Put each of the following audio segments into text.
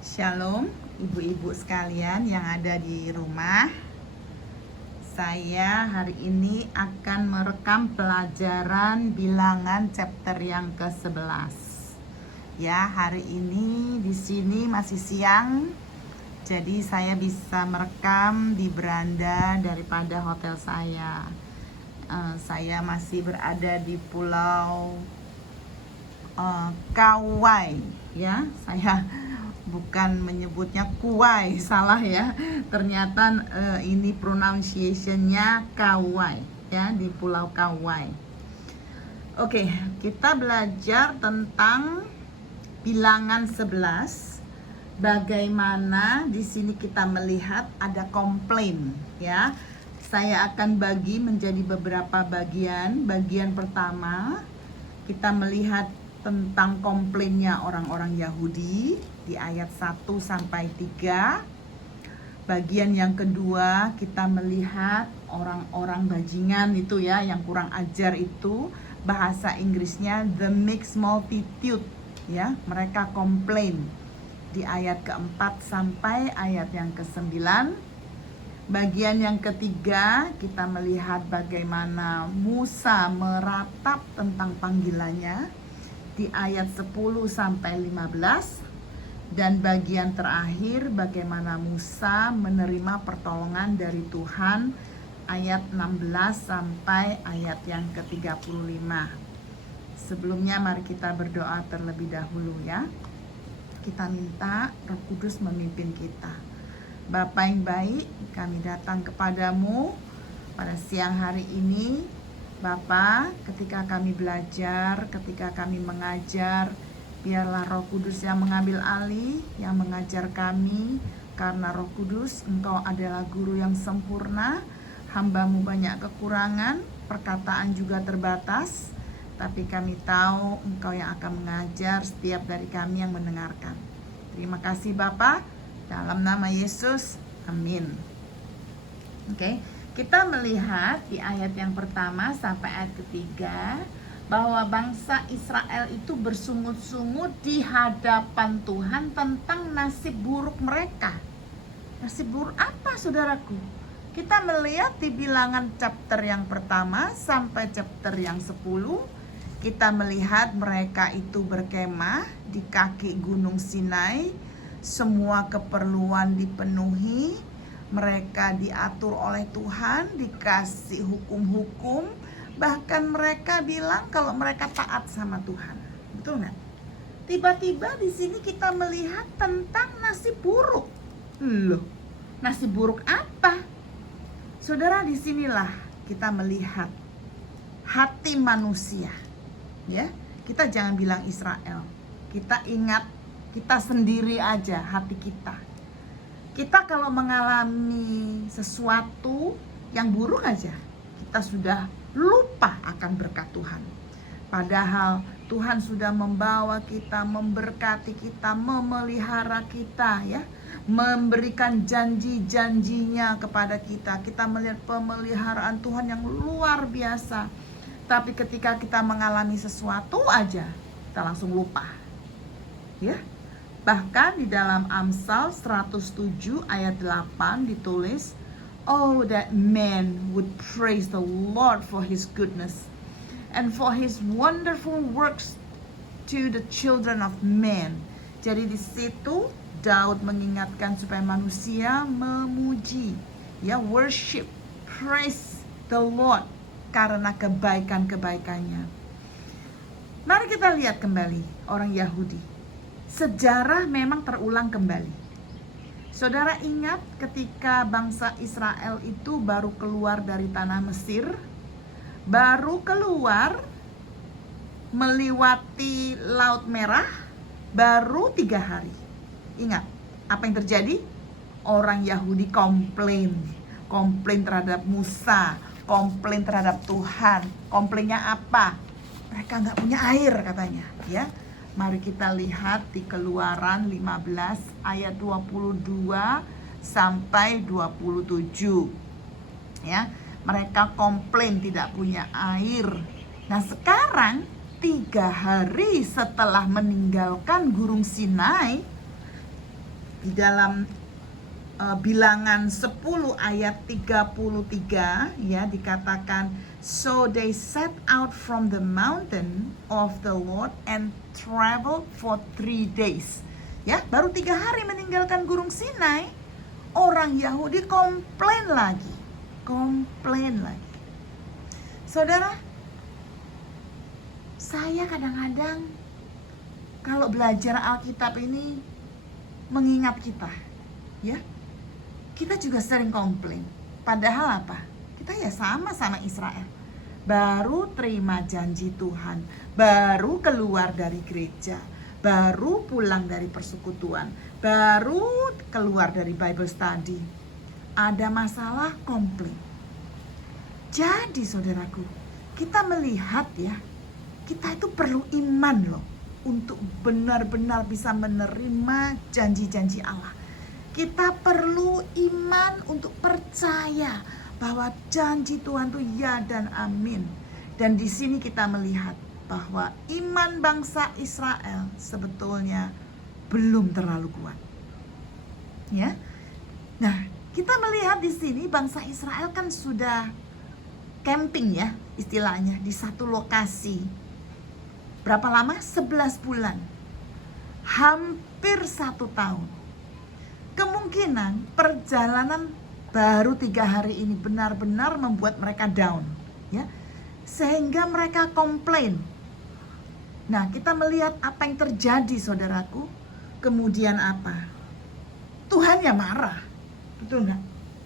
Shalom, ibu-ibu sekalian yang ada di rumah. Saya hari ini akan merekam pelajaran bilangan chapter yang ke-11. Ya, hari ini di sini masih siang. Jadi saya bisa merekam di beranda daripada hotel saya. Saya masih berada di pulau Kauai, ya. Saya bukan menyebutnya Kuai, salah ya. Ternyata ini pronunciation-nya Kauai, ya, di Pulau Kauai. Oke, kita belajar tentang bilangan 11. Bagaimana di sini kita melihat ada komplain, ya. Saya akan bagi menjadi beberapa bagian. Bagian pertama, kita melihat tentang komplainnya orang-orang Yahudi di ayat 1 sampai 3. Bagian yang kedua, kita melihat orang-orang bajingan itu ya, yang kurang ajar itu. Bahasa Inggrisnya the mixed multitude, ya. Mereka komplain di ayat keempat sampai ayat yang ke-9. Bagian yang ketiga, kita melihat bagaimana Musa meratap tentang panggilannya di ayat 10 sampai 15. Dan bagian terakhir, bagaimana Musa menerima pertolongan dari Tuhan, ayat 16 sampai ayat yang ke-35. Sebelumnya mari kita berdoa terlebih dahulu ya. Kita minta Roh Kudus memimpin kita. Bapa yang baik, kami datang kepadamu pada siang hari ini. Bapa, ketika kami belajar, ketika kami mengajar, biarlah Roh Kudus yang mengambil alih, yang mengajar kami. Karena Roh Kudus, Engkau adalah guru yang sempurna. Hamba-Mu banyak kekurangan, perkataan juga terbatas. Tapi kami tahu Engkau yang akan mengajar setiap dari kami yang mendengarkan. Terima kasih Bapa, dalam nama Yesus, amin. Oke, kita melihat di ayat yang pertama sampai ayat ketiga bahwa bangsa Israel itu bersungut-sungut di hadapan Tuhan tentang nasib buruk mereka. Nasib buruk apa, saudaraku? Kita melihat di bilangan chapter yang pertama sampai chapter yang 10, kita melihat mereka itu berkemah di kaki Gunung Sinai. Semua keperluan dipenuhi, mereka diatur oleh Tuhan, dikasih hukum-hukum. Bahkan mereka bilang kalau mereka taat sama Tuhan. Betul nggak? Tiba-tiba di sini kita melihat tentang nasib buruk. Loh, nasib buruk apa? Saudara, disinilah kita melihat hati manusia. Ya, kita jangan bilang Israel. Kita ingat kita sendiri aja, hati kita. Kita kalau mengalami sesuatu yang buruk aja, kita sudah lupa akan berkat Tuhan. Padahal Tuhan sudah membawa kita, memberkati kita, memelihara kita ya, memberikan janji-janjinya kepada kita. Kita melihat pemeliharaan Tuhan yang luar biasa. Tapi ketika kita mengalami sesuatu aja, kita langsung lupa. Ya. Bahkan di dalam Amsal 107 ayat 8 ditulis, "Oh, that man would praise the Lord for his goodness and for his wonderful works to the children of men." Jadi di situ Daud mengingatkan supaya manusia memuji, ya, worship, praise the Lord karena kebaikan-kebaikannya. Mari kita lihat kembali orang Yahudi. Sejarah memang terulang kembali. Saudara ingat ketika bangsa Israel itu baru keluar dari tanah Mesir, baru keluar melewati Laut Merah, baru 3 hari. Ingat, apa yang terjadi? Orang Yahudi komplain terhadap Musa, komplain terhadap Tuhan. Komplainnya apa? Mereka nggak punya air katanya, ya. Mari kita lihat di Keluaran 15 ayat 22 sampai 27. Ya, mereka komplain tidak punya air. Nah, sekarang 3 hari setelah meninggalkan Gunung Sinai, Di dalam Bilangan 10 ayat 33 ya dikatakan, so they set out from the mountain of the Lord and traveled for 3 days. Ya, baru 3 hari meninggalkan Gunung Sinai, orang Yahudi komplain lagi. Saudara, saya kadang-kadang kalau belajar Alkitab ini mengingat kita, ya. Kita juga sering komplain. Padahal apa? Kita ya sama Israel. Baru terima janji Tuhan, baru keluar dari gereja, baru pulang dari persekutuan, baru keluar dari Bible study. Ada masalah, komplain. Jadi saudaraku, kita melihat ya, kita itu perlu iman loh untuk benar-benar bisa menerima janji-janji Allah. Kita perlu iman untuk percaya bahwa janji Tuhan itu ya dan amin. Dan di sini kita melihat bahwa iman bangsa Israel sebetulnya belum terlalu kuat. Ya. Nah, kita melihat di sini bangsa Israel kan sudah camping ya, istilahnya di satu lokasi. Berapa lama? 11 bulan. Hampir 1 tahun. Kemungkinan perjalanan baru 3 hari ini benar-benar membuat mereka down, ya, sehingga mereka komplain. Nah, kita melihat apa yang terjadi, saudaraku. Kemudian apa? Tuhan ya marah, betul nggak?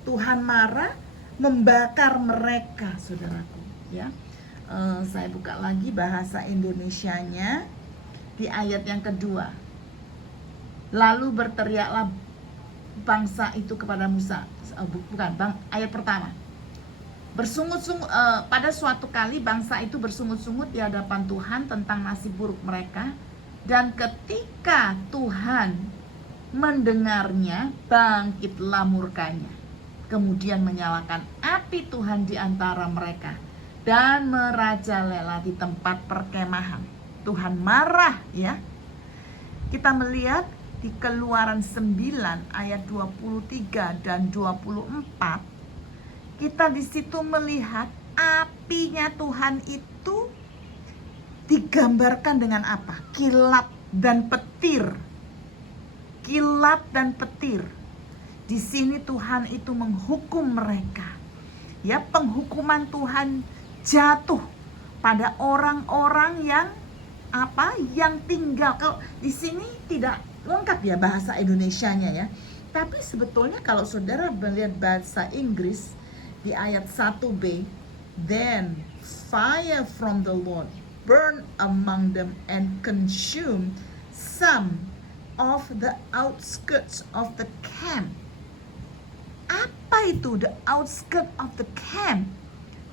Tuhan marah, membakar mereka, saudaraku. Ya, saya buka lagi bahasa Indonesianya di ayat yang kedua. Lalu berteriaklah bangsa itu kepada Musa, ayat pertama. Bersungut-sungut, pada suatu kali bangsa itu bersungut-sungut di hadapan Tuhan tentang nasib buruk mereka, dan ketika Tuhan mendengarnya, bangkitlah murkanya, kemudian menyalakan api Tuhan di antara mereka dan merajalela di tempat perkemahan. Tuhan marah ya. Kita melihat di Keluaran 9 ayat 23 dan 24, kita di situ melihat apinya Tuhan itu digambarkan dengan apa? Kilat dan petir. Kilat dan petir. Di sini Tuhan itu menghukum mereka. Ya, penghukuman Tuhan jatuh pada orang-orang yang apa? Yang tinggal. Kalau di sini tidak lengkap ya bahasa Indonesianya ya. Tapi sebetulnya kalau saudara melihat bahasa Inggris di ayat 1b, then fire from the Lord burn among them and consume some of the outskirts of the camp. Apa itu the outskirts of the camp?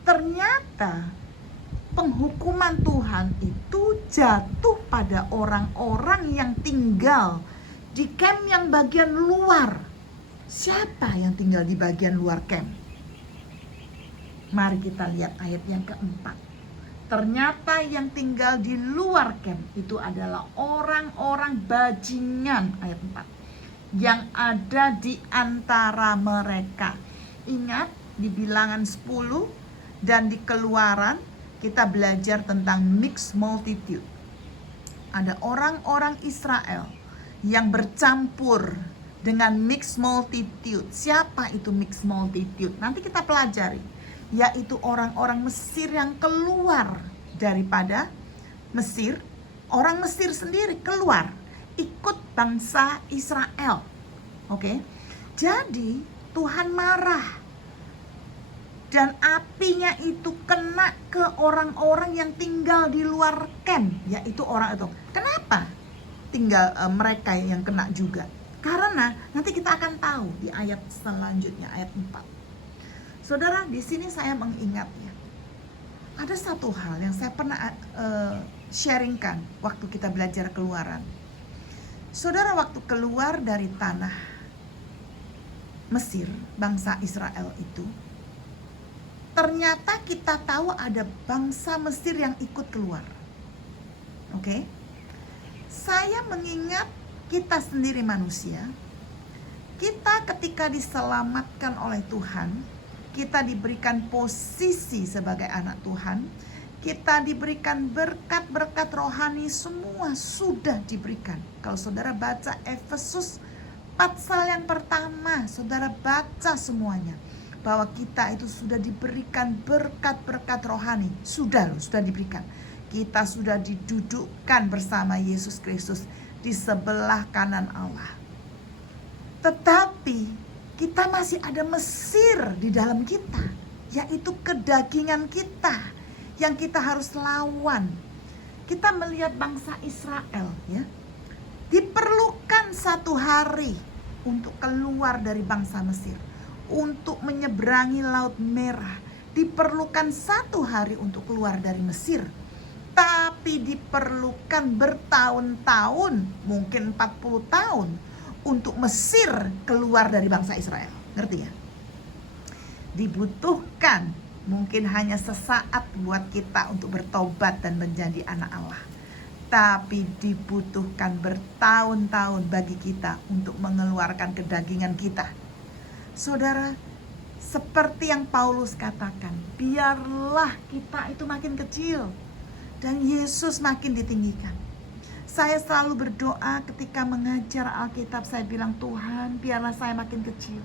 Ternyata penghukuman Tuhan itu jatuh pada orang-orang yang tinggal di camp yang bagian luar. Siapa yang tinggal di bagian luar camp? Mari kita lihat ayat yang keempat. Ternyata yang tinggal di luar camp itu adalah orang-orang bajingan, ayat 4, yang ada di antara mereka. Ingat di Bilangan 10 dan di Keluaran kita belajar tentang mixed multitude. Ada orang-orang Israel yang bercampur dengan mixed multitude. Siapa itu mixed multitude? Nanti kita pelajari. Yaitu orang-orang Mesir yang keluar daripada Mesir. Orang Mesir sendiri keluar ikut bangsa Israel. Oke. Jadi Tuhan marah. Dan apinya itu kena ke orang-orang yang tinggal di luar camp, yaitu orang itu. Kenapa tinggal mereka yang kena juga? Karena nanti kita akan tahu di ayat selanjutnya, ayat 4. Saudara, di sini saya mengingat ya. Ada satu hal yang saya pernah sharingkan waktu kita belajar Keluaran. Saudara, waktu keluar dari tanah Mesir, bangsa Israel itu, ternyata kita tahu ada bangsa Mesir yang ikut keluar. Oke? Saya mengingat kita sendiri manusia, Kita ketika diselamatkan oleh Tuhan, kita diberikan posisi sebagai anak Tuhan, kita diberikan berkat-berkat rohani, semua sudah diberikan. Kalau saudara baca Efesus pasal yang pertama, saudara baca semuanya, bahwa kita itu sudah diberikan berkat-berkat rohani. Sudah diberikan. Kita sudah didudukkan bersama Yesus Kristus di sebelah kanan Allah. Tetapi kita masih ada Mesir di dalam kita, yaitu kedagingan kita yang kita harus lawan. Kita melihat bangsa Israel, ya, diperlukan 1 hari untuk keluar dari bangsa Mesir, untuk menyeberangi Laut Merah. Diperlukan 1 hari untuk keluar dari Mesir, tapi diperlukan bertahun-tahun, mungkin 40 tahun untuk Mesir keluar dari bangsa Israel. Ngerti ya? Dibutuhkan mungkin hanya sesaat buat kita untuk bertobat dan menjadi anak Allah, tapi dibutuhkan bertahun-tahun bagi kita untuk mengeluarkan kedagingan kita. Saudara, seperti yang Paulus katakan, biarlah kita itu makin kecil dan Yesus makin ditinggikan. Saya selalu berdoa ketika mengajar Alkitab, saya bilang, Tuhan, biarlah saya makin kecil.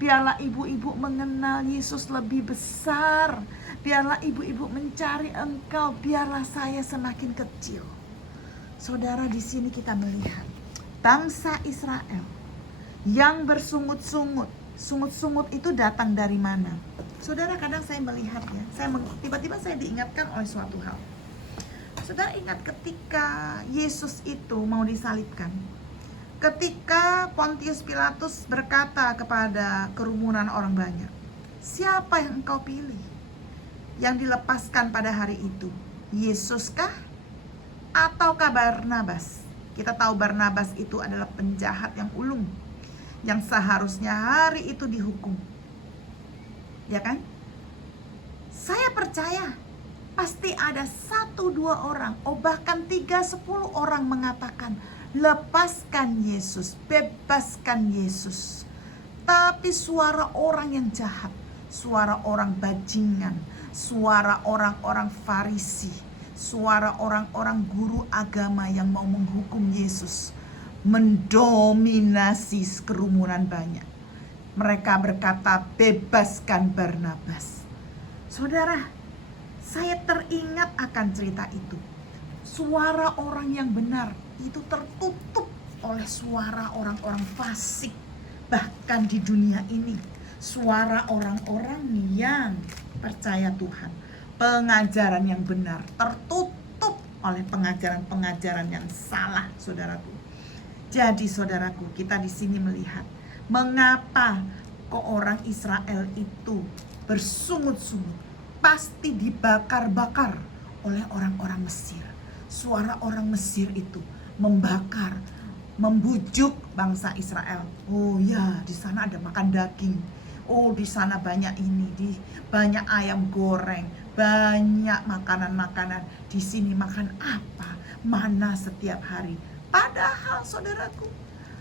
Biarlah ibu-ibu mengenal Yesus lebih besar. Biarlah ibu-ibu mencari Engkau. Biarlah saya semakin kecil. Saudara, di sini kita melihat bangsa Israel yang bersungut-sungut. Sungut-sungut itu datang dari mana? Saudara, kadang saya melihat, ya, tiba-tiba saya diingatkan oleh suatu hal. Saudara ingat ketika Yesus itu mau disalibkan, ketika Pontius Pilatus berkata kepada kerumunan orang banyak, siapa yang engkau pilih yang dilepaskan pada hari itu? Yesuskah ataukah Barnabas? Kita tahu Barnabas itu adalah penjahat yang ulung, yang seharusnya hari itu dihukum, ya kan? Saya percaya pasti ada 1-2 orang, bahkan 3-10 orang mengatakan, lepaskan Yesus, bebaskan Yesus. Tapi suara orang yang jahat, suara orang bajingan, suara orang-orang Farisi, suara orang-orang guru agama yang mau menghukum Yesus mendominasi kerumunan banyak. Mereka berkata, bebaskan Barnabas. Saudara, saya teringat akan cerita itu. Suara orang yang benar itu tertutup oleh suara orang-orang fasik. Bahkan di dunia ini, suara orang-orang yang percaya Tuhan, pengajaran yang benar tertutup oleh pengajaran-pengajaran yang salah, saudaraku. Jadi saudaraku, kita di sini melihat mengapa kok orang Israel itu bersungut-sungut, pasti dibakar-bakar oleh orang-orang Mesir. Suara orang Mesir itu membakar, membujuk bangsa Israel. Oh ya, di sana ada makan daging. Oh, di sana banyak ini, banyak ayam goreng, banyak makanan-makanan. Di sini makan apa? Mana setiap hari. Padahal saudaraku,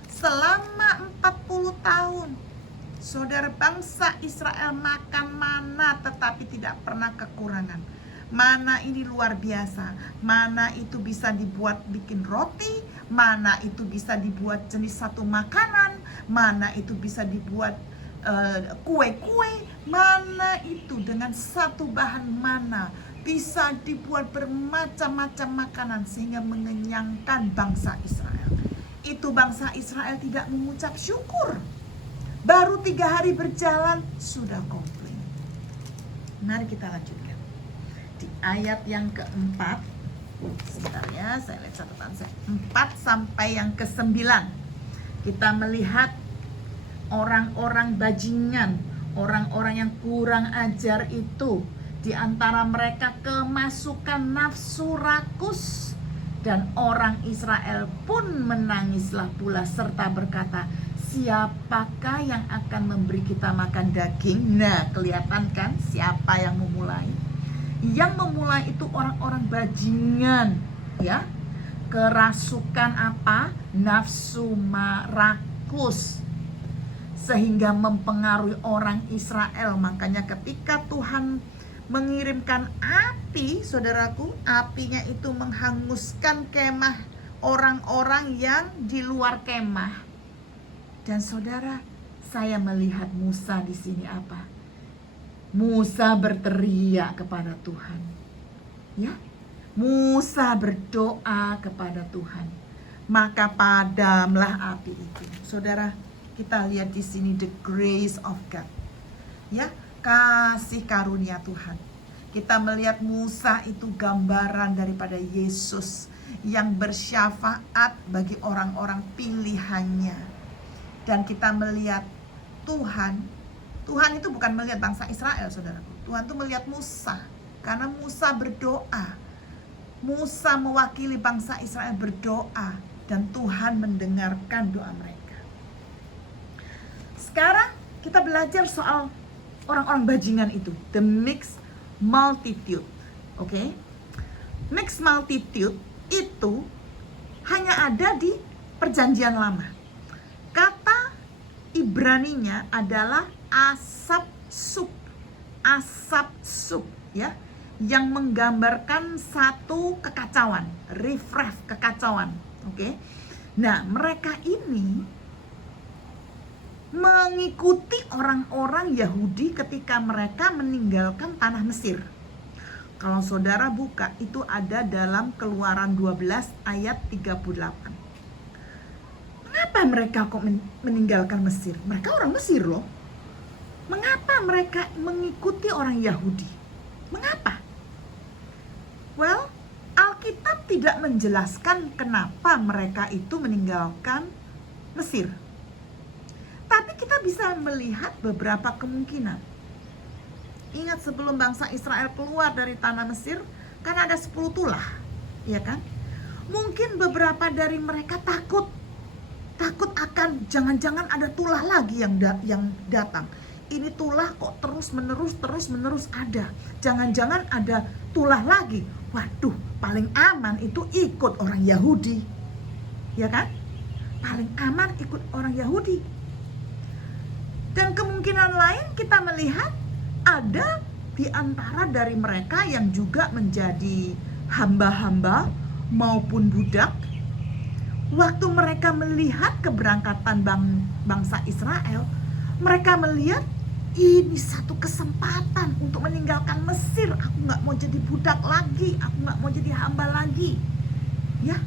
selama 40 tahun saudara bangsa Israel makan mana tetapi tidak pernah kekurangan. Mana ini luar biasa. Mana itu bisa dibuat bikin roti, mana itu bisa dibuat jenis satu makanan, mana itu bisa dibuat kue-kue, mana itu dengan satu bahan mana bisa dibuat bermacam-macam makanan sehingga mengenyangkan bangsa Israel. Itu bangsa Israel tidak mengucap syukur. Baru 3 hari berjalan sudah komplain. Mari kita lanjutkan. Di ayat yang keempat, sebentar ya, saya lihat catatan saya. 4 sampai yang ke-9. Kita melihat orang-orang bajingan, orang-orang yang kurang ajar itu. Di antara mereka kemasukan nafsu rakus. Dan orang Israel pun menangislah pula serta berkata, siapakah yang akan memberi kita makan daging? Nah, kelihatan kan siapa yang memulai? Yang memulai itu orang-orang bajingan, ya. Kerasukan apa? Nafsu rakus. sehingga mempengaruhi orang Israel. Makanya ketika Tuhan mengirimkan api, saudaraku, apinya itu menghanguskan kemah orang-orang yang di luar kemah. Dan saudara, saya melihat Musa di sini apa? Musa berteriak kepada Tuhan. Ya, Musa berdoa kepada Tuhan. Maka padamlah api itu. Saudara, kita lihat di sini the grace of God. Ya, kasih karunia Tuhan. Kita melihat Musa itu gambaran daripada Yesus yang bersyafaat bagi orang-orang pilihannya. Dan kita melihat Tuhan itu bukan melihat bangsa Israel, saudaraku. Tuhan itu melihat Musa. Karena Musa berdoa. Musa mewakili bangsa Israel berdoa. Dan Tuhan mendengarkan doa mereka. Sekarang kita belajar soal orang-orang bajingan itu. The mixed multitude. Oke? Mixed multitude itu hanya ada di perjanjian lama. Kata Ibraninya adalah asap sup, ya, yang menggambarkan satu kekacauan, riff-raff, kekacauan. Oke. Nah, mereka ini mengikuti orang-orang Yahudi ketika mereka meninggalkan tanah Mesir. Kalau saudara buka, itu ada dalam Keluaran 12 ayat 38. Mengapa mereka kok meninggalkan Mesir? Mereka orang Mesir loh. Mengapa mereka mengikuti orang Yahudi? Mengapa? Well, Alkitab tidak menjelaskan kenapa mereka itu meninggalkan Mesir. Tapi kita bisa melihat beberapa kemungkinan. Ingat sebelum bangsa Israel keluar dari tanah Mesir, kan ada 10 tulah, ya kan? Mungkin beberapa dari mereka takut akan jangan-jangan ada tulah lagi yang datang. Ini tulah kok terus menerus ada. Jangan-jangan ada tulah lagi. Waduh, paling aman itu ikut orang Yahudi. Ya kan? Paling aman ikut orang Yahudi. Dan kemungkinan lain kita melihat ada di antara dari mereka yang juga menjadi hamba-hamba maupun budak. Waktu mereka melihat keberangkatan bangsa Israel, mereka melihat ini satu kesempatan untuk meninggalkan Mesir. Aku gak mau jadi budak lagi, aku gak mau jadi hamba lagi. Ya,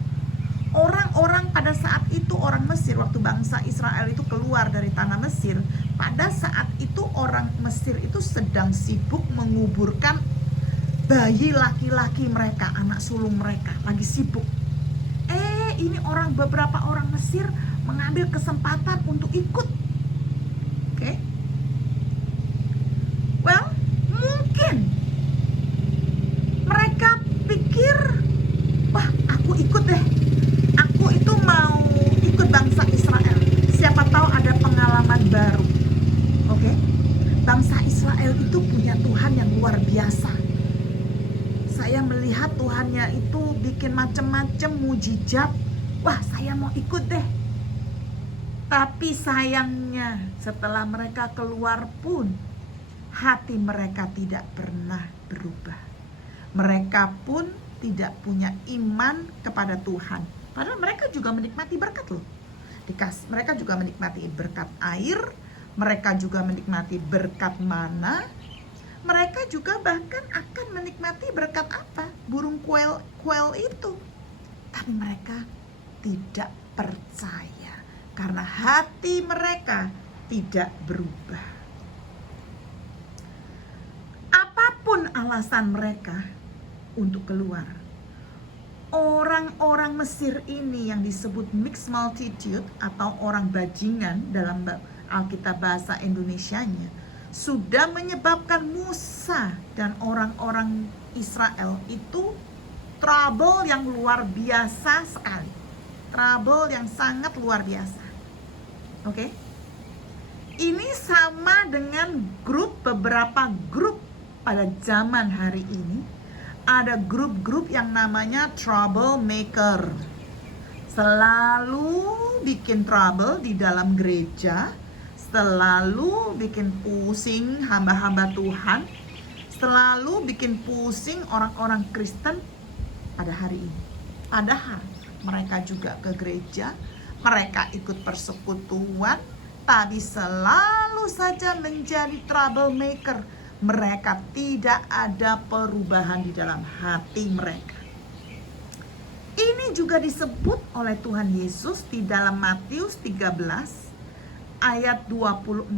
orang-orang pada saat itu, orang Mesir, waktu bangsa Israel itu keluar dari tanah Mesir, pada saat itu orang Mesir itu sedang sibuk menguburkan bayi laki-laki mereka, anak sulung mereka, lagi sibuk. Ini beberapa orang Mesir mengambil kesempatan untuk ikut. Oke. Well, mungkin mereka pikir, wah, aku ikut deh. Aku itu mau ikut bangsa Israel. Siapa tahu ada pengalaman baru. Oke. Bangsa Israel itu punya Tuhan yang luar biasa. Saya melihat Tuhannya itu bikin macam-macam mujizat. Wah, saya mau ikut deh. Tapi sayangnya setelah mereka keluar pun hati mereka tidak pernah berubah. Mereka pun tidak punya iman kepada Tuhan. Padahal mereka juga menikmati berkat loh. Mereka juga menikmati berkat air. Mereka juga menikmati berkat mana. Mereka juga bahkan akan menikmati berkat apa? Burung kuel itu. Tapi mereka tidak percaya karena hati mereka tidak berubah. Apapun alasan mereka untuk keluar, orang-orang Mesir ini yang disebut mixed multitude atau orang bajingan dalam Alkitab bahasa Indonesianya, sudah menyebabkan Musa dan orang-orang Israel itu trouble yang luar biasa sekali. Trouble yang sangat luar biasa. Oke? Ini sama dengan beberapa grup pada zaman hari ini. Ada grup-grup yang namanya troublemaker. Selalu bikin trouble di dalam gereja, selalu bikin pusing hamba-hamba Tuhan, selalu bikin pusing orang-orang Kristen pada hari ini. Padahal mereka juga ke gereja, mereka ikut persekutuan, tapi selalu saja menjadi troublemaker. Mereka tidak ada perubahan di dalam hati mereka. Ini juga disebut oleh Tuhan Yesus di dalam Matius 13 ayat 24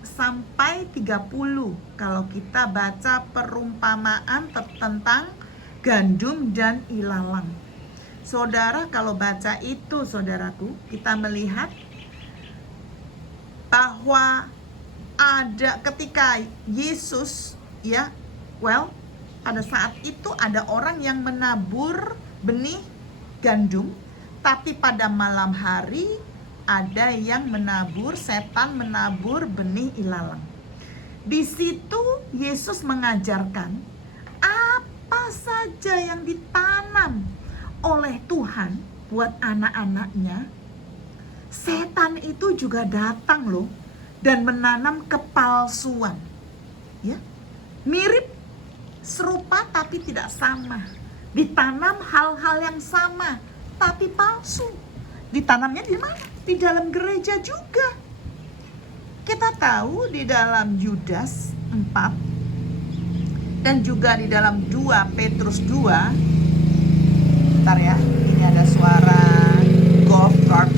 sampai 30. Kalau kita baca perumpamaan tentang gandum dan ilalang. Saudara, kalau baca itu, saudaraku, kita melihat bahwa ada ketika Yesus, pada saat itu ada orang yang menabur benih gandum, tapi pada malam hari ada yang setan menabur benih ilalang. Di situ Yesus mengajarkan apa saja yang ditanam oleh Tuhan buat anak-anaknya, setan itu juga datang loh dan menanam kepalsuan. Ya. Mirip, serupa tapi tidak sama. Ditanam hal-hal yang sama tapi palsu. Ditanamnya di mana? Di dalam gereja juga. Kita tahu di dalam Yudas 4 dan juga di dalam 2 Petrus 2. Bentar ya, ini ada suara golf cart.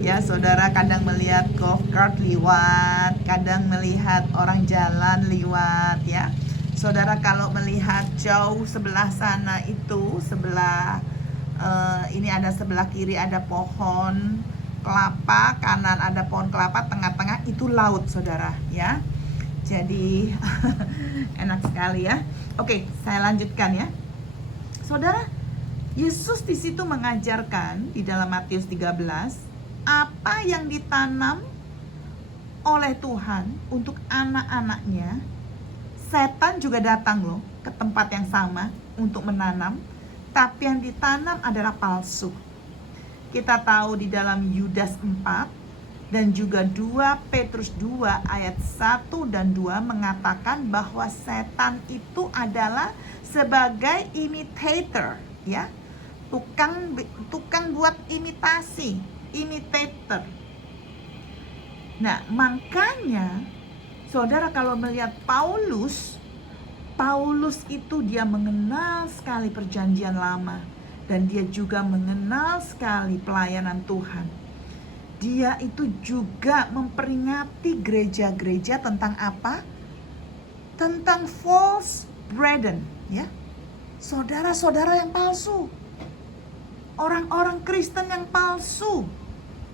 Ya, saudara kadang melihat golf cart liwat, kadang melihat orang jalan liwat ya. Saudara kalau melihat jauh sebelah sana itu, ini ada sebelah kiri ada pohon kelapa, kanan ada pohon kelapa, tengah-tengah itu laut, saudara ya. Jadi enak sekali ya. Oke, saya lanjutkan ya. Saudara, Yesus di situ mengajarkan di dalam Matius 13 apa yang ditanam oleh Tuhan untuk anak-anaknya. Setan juga datang loh ke tempat yang sama untuk menanam, tapi yang ditanam adalah palsu. Kita tahu di dalam Yudas 4 dan juga 2 Petrus 2 ayat 1 dan 2 mengatakan bahwa setan itu adalah sebagai imitator, ya. Tukang buat imitasi, imitator. Nah, makanya saudara kalau melihat Paulus itu dia mengenal sekali perjanjian lama dan dia juga mengenal sekali pelayanan Tuhan. Dia itu juga memperingati gereja-gereja tentang apa? Tentang false brethren, ya. Saudara-saudara yang palsu. Orang-orang Kristen yang palsu.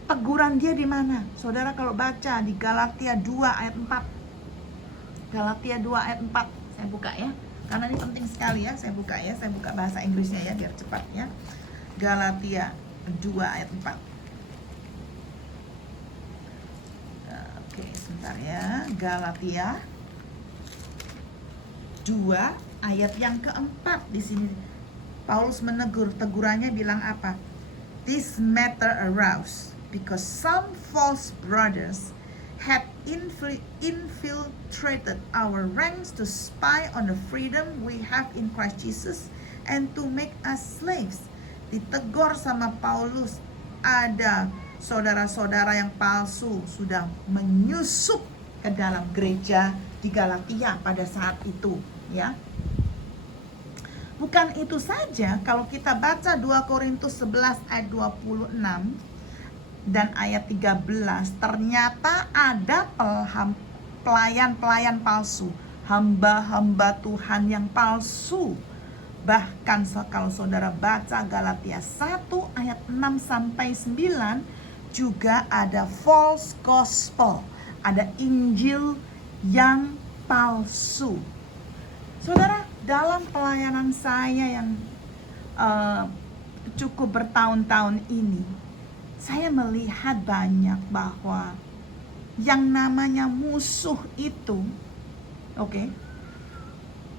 Teguran dia di mana? Saudara kalau baca di Galatia 2 ayat 4. Galatia 2 ayat 4. Saya buka ya. Karena ini penting sekali ya. Saya buka bahasa Inggrisnya ya biar cepat ya. Galatia 2 ayat 4. Oke, sebentar ya. Galatia 2 ayat yang keempat di sini. Paulus menegur, tegurannya bilang apa? This matter arose because some false brothers had infiltrated our ranks to spy on the freedom we have in Christ Jesus and to make us slaves. Ditegur sama Paulus, ada saudara-saudara yang palsu sudah menyusup ke dalam gereja di Galatia pada saat itu, ya. Bukan itu saja, kalau kita baca 2 Korintus 11 ayat 26 dan ayat 13, ternyata ada pelayan-pelayan palsu, hamba-hamba Tuhan yang palsu. Bahkan kalau saudara baca Galatia 1 ayat 6 sampai 9 juga ada false gospel, ada Injil yang palsu. Saudara, dalam pelayanan saya yang cukup bertahun-tahun ini, saya melihat banyak bahwa yang namanya musuh itu,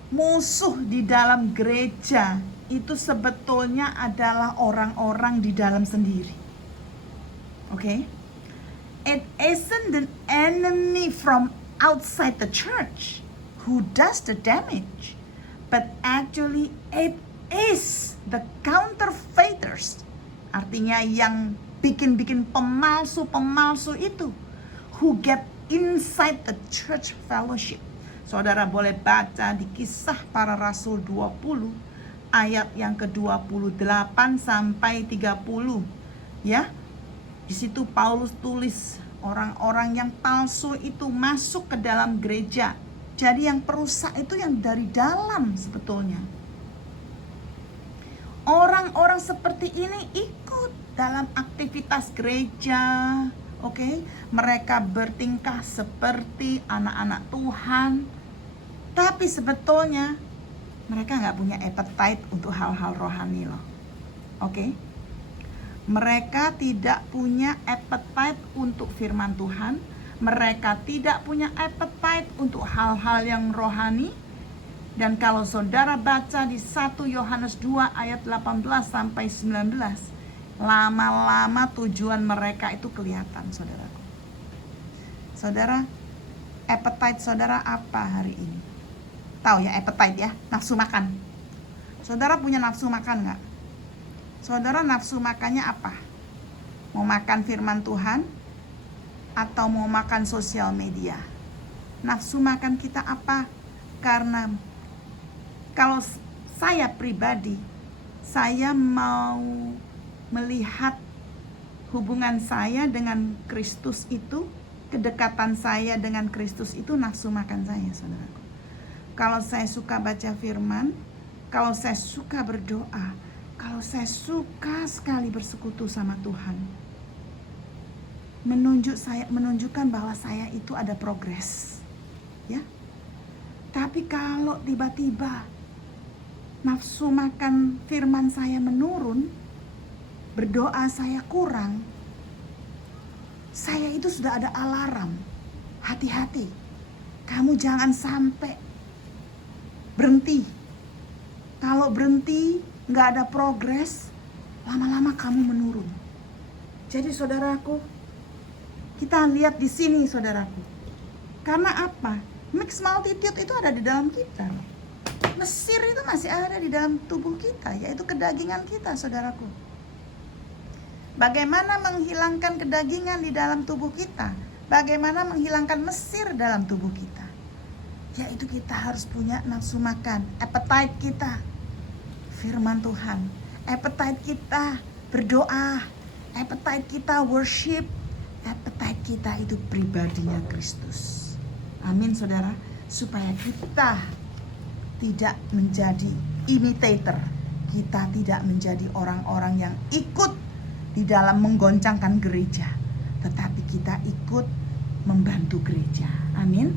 musuh di dalam gereja itu sebetulnya adalah orang-orang di dalam sendiri. isn't the enemy from outside the church who does the damage, but actually it is the counterfeiters. Artinya yang bikin-bikin pemalsu-pemalsu itu who get inside the church fellowship. Saudara boleh baca di Kisah Para Rasul 20 ayat yang ke-28 sampai 30 ya. Di situ Paulus tulis orang-orang yang palsu itu masuk ke dalam gereja. Jadi yang perusak itu yang dari dalam sebetulnya. Orang-orang seperti ini ikut dalam aktivitas gereja, oke? Mereka bertingkah seperti anak-anak Tuhan, tapi sebetulnya mereka nggak punya appetite untuk hal-hal rohani loh, oke? Mereka tidak punya appetite untuk firman Tuhan. Mereka tidak punya appetite untuk hal-hal yang rohani. Dan kalau saudara baca di 1 Yohanes 2 ayat 18 sampai 19, lama-lama tujuan mereka itu kelihatan, saudaraku. Saudara, appetite saudara apa hari ini? Tahu ya appetite ya, nafsu makan. Saudara punya nafsu makan nggak? Saudara nafsu makannya apa? Mau makan firman Tuhan atau mau makan sosial media? Nafsu makan kita apa? Karena kalau saya pribadi, saya mau melihat hubungan saya dengan Kristus itu, kedekatan saya dengan Kristus itu nafsu makan saya, saudaraku. Kalau saya suka baca firman, kalau saya suka berdoa, kalau saya suka sekali bersekutu sama Tuhan, menunjukkan bahwa saya itu ada progres, ya. Tapi kalau tiba-tiba nafsu makan firman saya menurun, berdoa saya kurang, saya itu sudah ada alarm. Hati-hati, kamu jangan sampai berhenti. Kalau berhenti, nggak ada progres, lama-lama kamu menurun. Jadi saudaraku, kita lihat di sini saudaraku. Karena apa? Mixed multitude itu ada di dalam kita. Mesir itu masih ada di dalam tubuh kita, yaitu kedagingan kita, saudaraku. Bagaimana menghilangkan kedagingan di dalam tubuh kita? Bagaimana menghilangkan Mesir dalam tubuh kita? Yaitu kita harus punya nafsu makan, appetite kita firman Tuhan, appetite kita berdoa, appetite kita worship, appetite kita itu pribadinya Kristus. Amin, saudara. Supaya kita tidak menjadi imitator, kita tidak menjadi orang-orang yang ikut di dalam menggoncangkan gereja, tetapi kita ikut membantu gereja. Amin.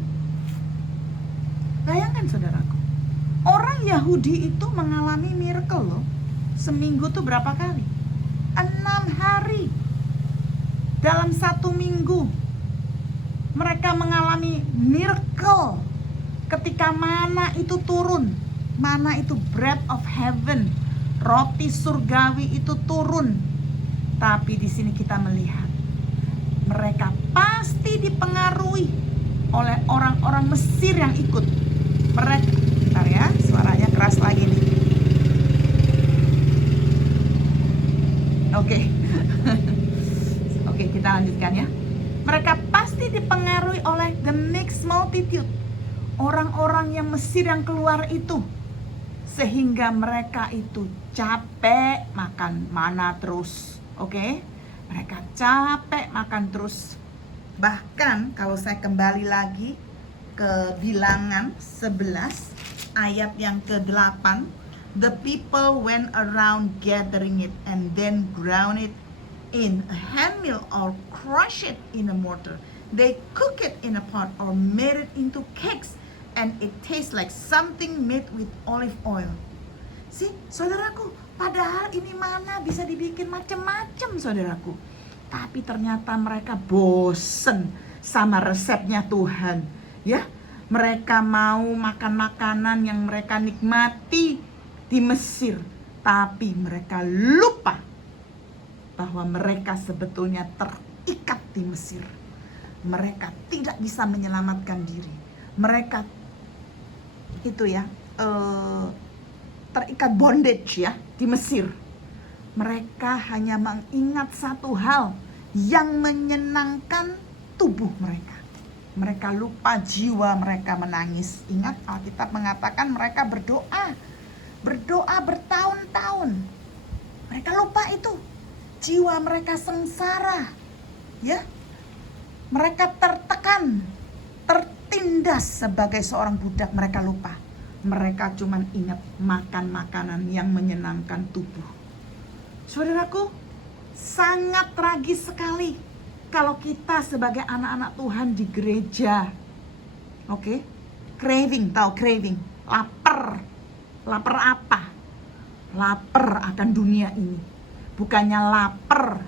Bayangkan saudaraku, orang Yahudi itu mengalami miracle loh. Seminggu tuh berapa kali? 6 hari. Dalam 1 minggu mereka mengalami miracle. Ketika mana itu turun, mana itu bread of heaven, roti surgawi itu turun. Tapi di sini kita melihat mereka pasti dipengaruhi oleh orang-orang Mesir yang ikut. Mereka, bentar ya, suaranya keras lagi nih. Oke. Oke, kita lanjutkan ya. Mereka pasti dipengaruhi oleh the mixed multitude, orang-orang yang Mesir yang keluar itu, sehingga mereka itu capek makan mana terus, oke? Mereka capek makan terus. Bahkan kalau saya kembali lagi ke Bilangan 11 ayat yang ke-8, the people went around gathering it and then ground it in a handmill or crush it in a mortar. They cook it in a pot or made it into cakes, and it tastes like something made with olive oil. See, saudaraku, padahal ini mana bisa dibikin macam-macam, saudaraku. Tapi ternyata mereka bosen sama resepnya Tuhan, ya. Mereka mau makan makanan yang mereka nikmati di Mesir, tapi mereka lupa bahwa mereka sebetulnya terikat di Mesir. mereka tidak bisa menyelamatkan diri. Mereka itu ya terikat bondage ya di Mesir. Mereka hanya mengingat satu hal yang menyenangkan tubuh mereka. Mereka lupa jiwa mereka menangis. Ingat Alkitab mengatakan mereka berdoa bertahun-tahun. Mereka lupa itu. Jiwa mereka sengsara. Ya. Mereka tertekan, tertindas sebagai seorang budak. Mereka lupa. Mereka cuma ingat makan makanan yang menyenangkan tubuh. Saudaraku, sangat tragis sekali kalau kita sebagai anak-anak Tuhan di gereja, oke, craving, lapar apa? Lapar akan dunia ini, bukannya lapar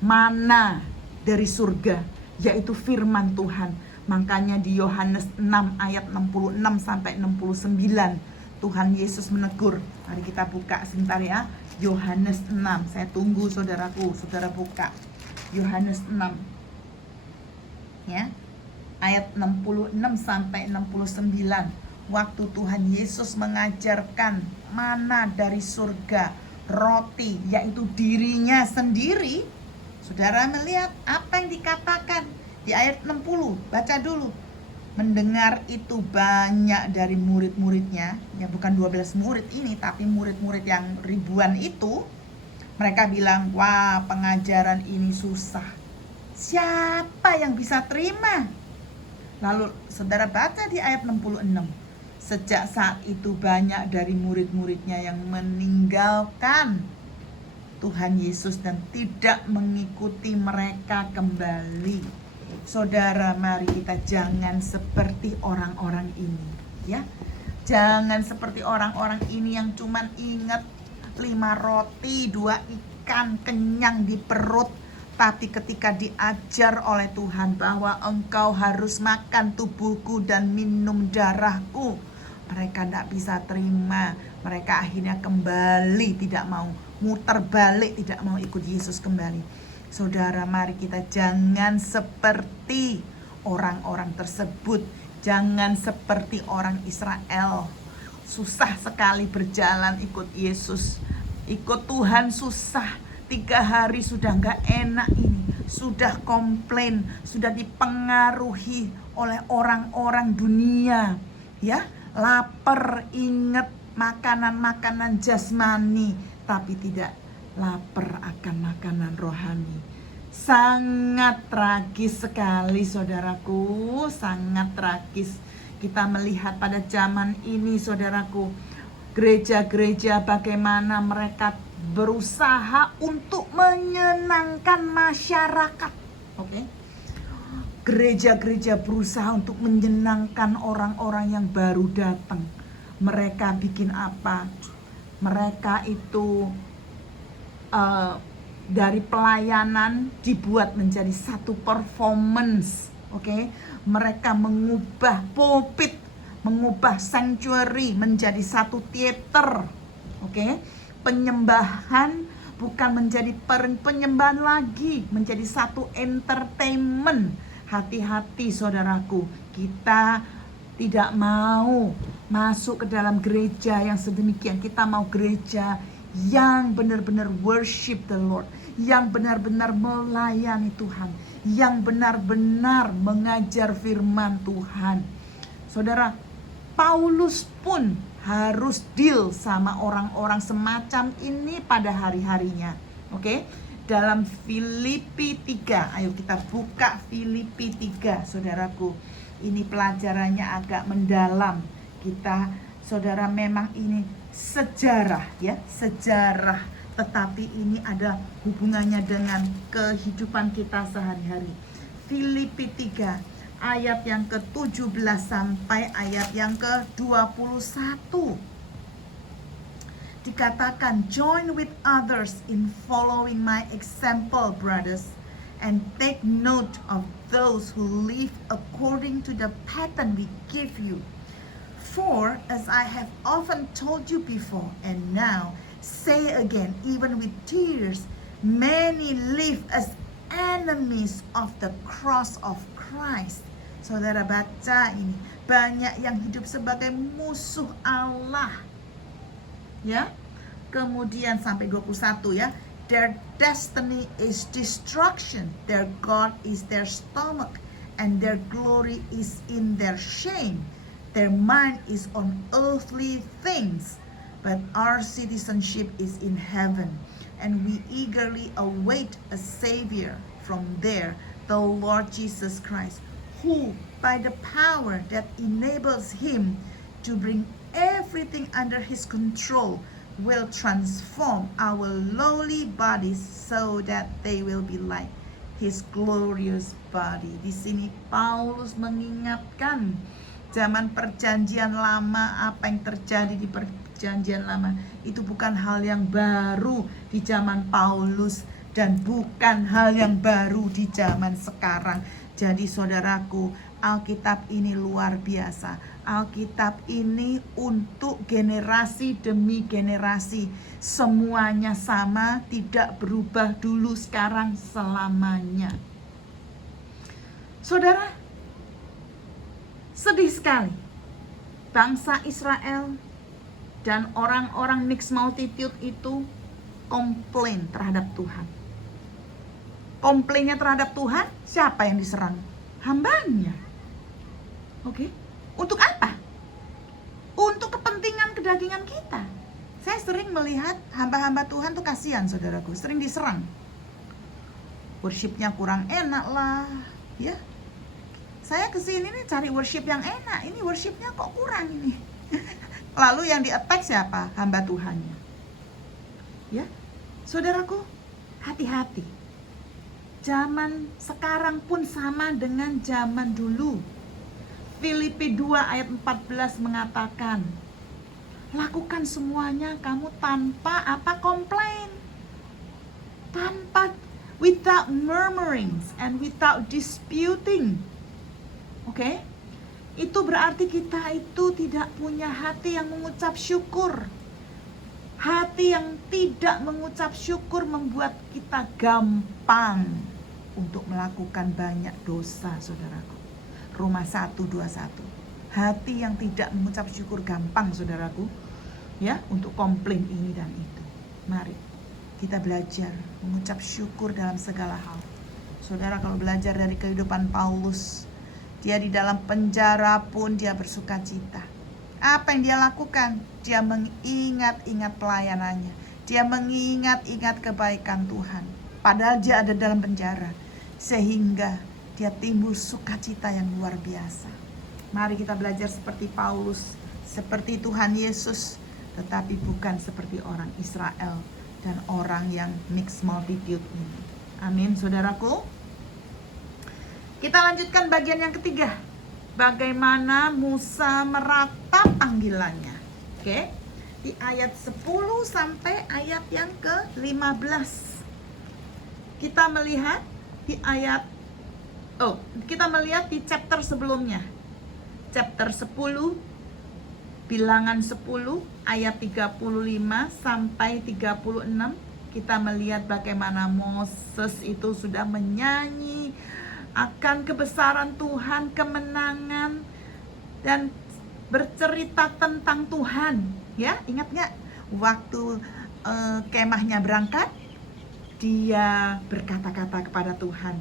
mana dari surga, yaitu firman Tuhan. Makanya di Yohanes 6 ayat 66 sampai 69 Tuhan Yesus menegur. Mari kita buka sebentar ya. Yohanes 6, saya tunggu saudaraku, saudara buka Yohanes 6 ya, ayat 66 sampai 69. Waktu Tuhan Yesus mengajarkan mana dari surga, roti, yaitu dirinya sendiri. Saudara melihat apa yang dikatakan di ayat 60, baca dulu. Mendengar itu banyak dari murid-muridnya, ya bukan 12 murid ini, tapi murid-murid yang ribuan itu. Mereka bilang, wah pengajaran ini susah. Siapa yang bisa terima? Lalu saudara baca di ayat 66. Sejak saat itu banyak dari murid-muridnya yang meninggalkan Tuhan Yesus dan tidak mengikuti mereka kembali. Saudara, mari kita jangan seperti orang-orang ini, ya. Jangan seperti orang-orang ini yang cuman ingat 5 roti, 2 ikan, kenyang di perut. Tapi ketika diajar oleh Tuhan bahwa engkau harus makan tubuhku dan minum darahku, mereka tidak bisa terima. Mereka akhirnya kembali, tidak mau, muter balik, tidak mau ikut Yesus kembali. Saudara, mari kita jangan seperti orang-orang tersebut. Jangan seperti orang Israel. Susah sekali berjalan ikut Yesus. Ikut Tuhan susah. 3 hari sudah gak enak ini. Sudah komplain. Sudah dipengaruhi oleh orang-orang dunia. Ya, lapar, ingat makanan-makanan jasmani. Tapi tidak lapar akan makanan rohani. Sangat tragis sekali saudaraku, sangat tragis. Kita melihat pada zaman ini saudaraku, gereja-gereja bagaimana mereka berusaha untuk menyenangkan masyarakat. Oke. Gereja-gereja berusaha untuk menyenangkan orang-orang yang baru datang. Mereka bikin apa? Mereka itu dari pelayanan dibuat menjadi satu performance, oke? Mereka mengubah pulpit, mengubah sanctuary menjadi satu teater, oke? Penyembahan bukan menjadi penyembahan lagi, menjadi satu entertainment. Hati-hati saudaraku, kita tidak mau masuk ke dalam gereja yang sedemikian. Kita mau gereja yang benar-benar worship the Lord, yang benar-benar melayani Tuhan, yang benar-benar mengajar firman Tuhan. Saudara, Paulus pun harus deal sama orang-orang semacam ini pada hari-harinya. Oke? Dalam Filipi 3, ayo kita buka Filipi 3, saudaraku. Ini pelajarannya agak mendalam. Kita, saudara, memang ini sejarah ya, sejarah, tetapi ini ada hubungannya dengan kehidupan kita sehari-hari. Filipi 3 ayat yang ke-17 sampai ayat yang ke-21 dikatakan, join with others in following my example, brothers, and take note of those who live according to the pattern we give you. For, as I have often told you before, and now say again, even with tears, many live as enemies of the cross of Christ. Saudara baca ini, banyak yang hidup sebagai musuh Allah. Ya. Kemudian sampai 21 ya. Their destiny is destruction. Their God is their stomach, and their glory is in their shame. Their mind is on earthly things, but our citizenship is in heaven, and we eagerly await a Savior from there, the Lord Jesus Christ, who, by the power that enables him to bring everything under his control, will transform our lowly bodies so that they will be like his glorious body. Di sini Paulus mengingatkan zaman perjanjian lama, apa yang terjadi di perjanjian lama itu bukan hal yang baru di zaman Paulus dan bukan hal yang baru di zaman sekarang. Jadi saudaraku, Alkitab ini luar biasa. Alkitab ini untuk generasi demi generasi. Semuanya sama, tidak berubah dulu, sekarang, selamanya. Saudara, sedih sekali. Bangsa Israel dan orang-orang mixed multitude itu komplain terhadap Tuhan. Komplainnya terhadap Tuhan, siapa yang diserang? Hambanya. Oke. Untuk apa? Untuk kepentingan kedagingan kita. Saya sering melihat hamba-hamba Tuhan tuh kasihan, saudaraku, sering diserang. Worshipnya kurang enak lah, ya. Saya kesini nih cari worship yang enak, ini worshipnya kok kurang ini. Lalu yang di-attack siapa? Hamba Tuhannya. Ya, saudaraku, hati-hati. Zaman sekarang pun sama dengan zaman dulu. Filipi 2 ayat 14 mengatakan, lakukan semuanya kamu tanpa komplain. Tanpa, without murmurings and without disputing. Oke? Itu berarti kita itu tidak punya hati yang mengucap syukur. Hati yang tidak mengucap syukur membuat kita gampang untuk melakukan banyak dosa, saudaraku. Roma 1:21. Hati yang tidak mengucap syukur gampang, saudaraku, ya, untuk komplain ini dan itu. Mari kita belajar mengucap syukur dalam segala hal. Saudara, kalau belajar dari kehidupan Paulus, dia di dalam penjara pun dia bersuka cita. Apa yang dia lakukan? Dia mengingat-ingat pelayanannya. Dia mengingat-ingat kebaikan Tuhan. Padahal dia ada dalam penjara. Sehingga dia timbul sukacita yang luar biasa. Mari kita belajar seperti Paulus, seperti Tuhan Yesus, tetapi bukan seperti orang Israel dan orang yang mixed multitude ini. Amin, saudaraku. Kita lanjutkan bagian yang ketiga. Bagaimana Musa meratap panggilannya. Oke. Di ayat 10 sampai ayat yang ke-15. Kita melihat di kita melihat di chapter sebelumnya. Chapter 10, Bilangan 10 ayat 35 sampai 36. Kita melihat bagaimana Moses itu sudah menyanyi akan kebesaran Tuhan, kemenangan, dan bercerita tentang Tuhan. Ya, ingat nggak? Waktu kemahnya berangkat, dia berkata-kata kepada Tuhan.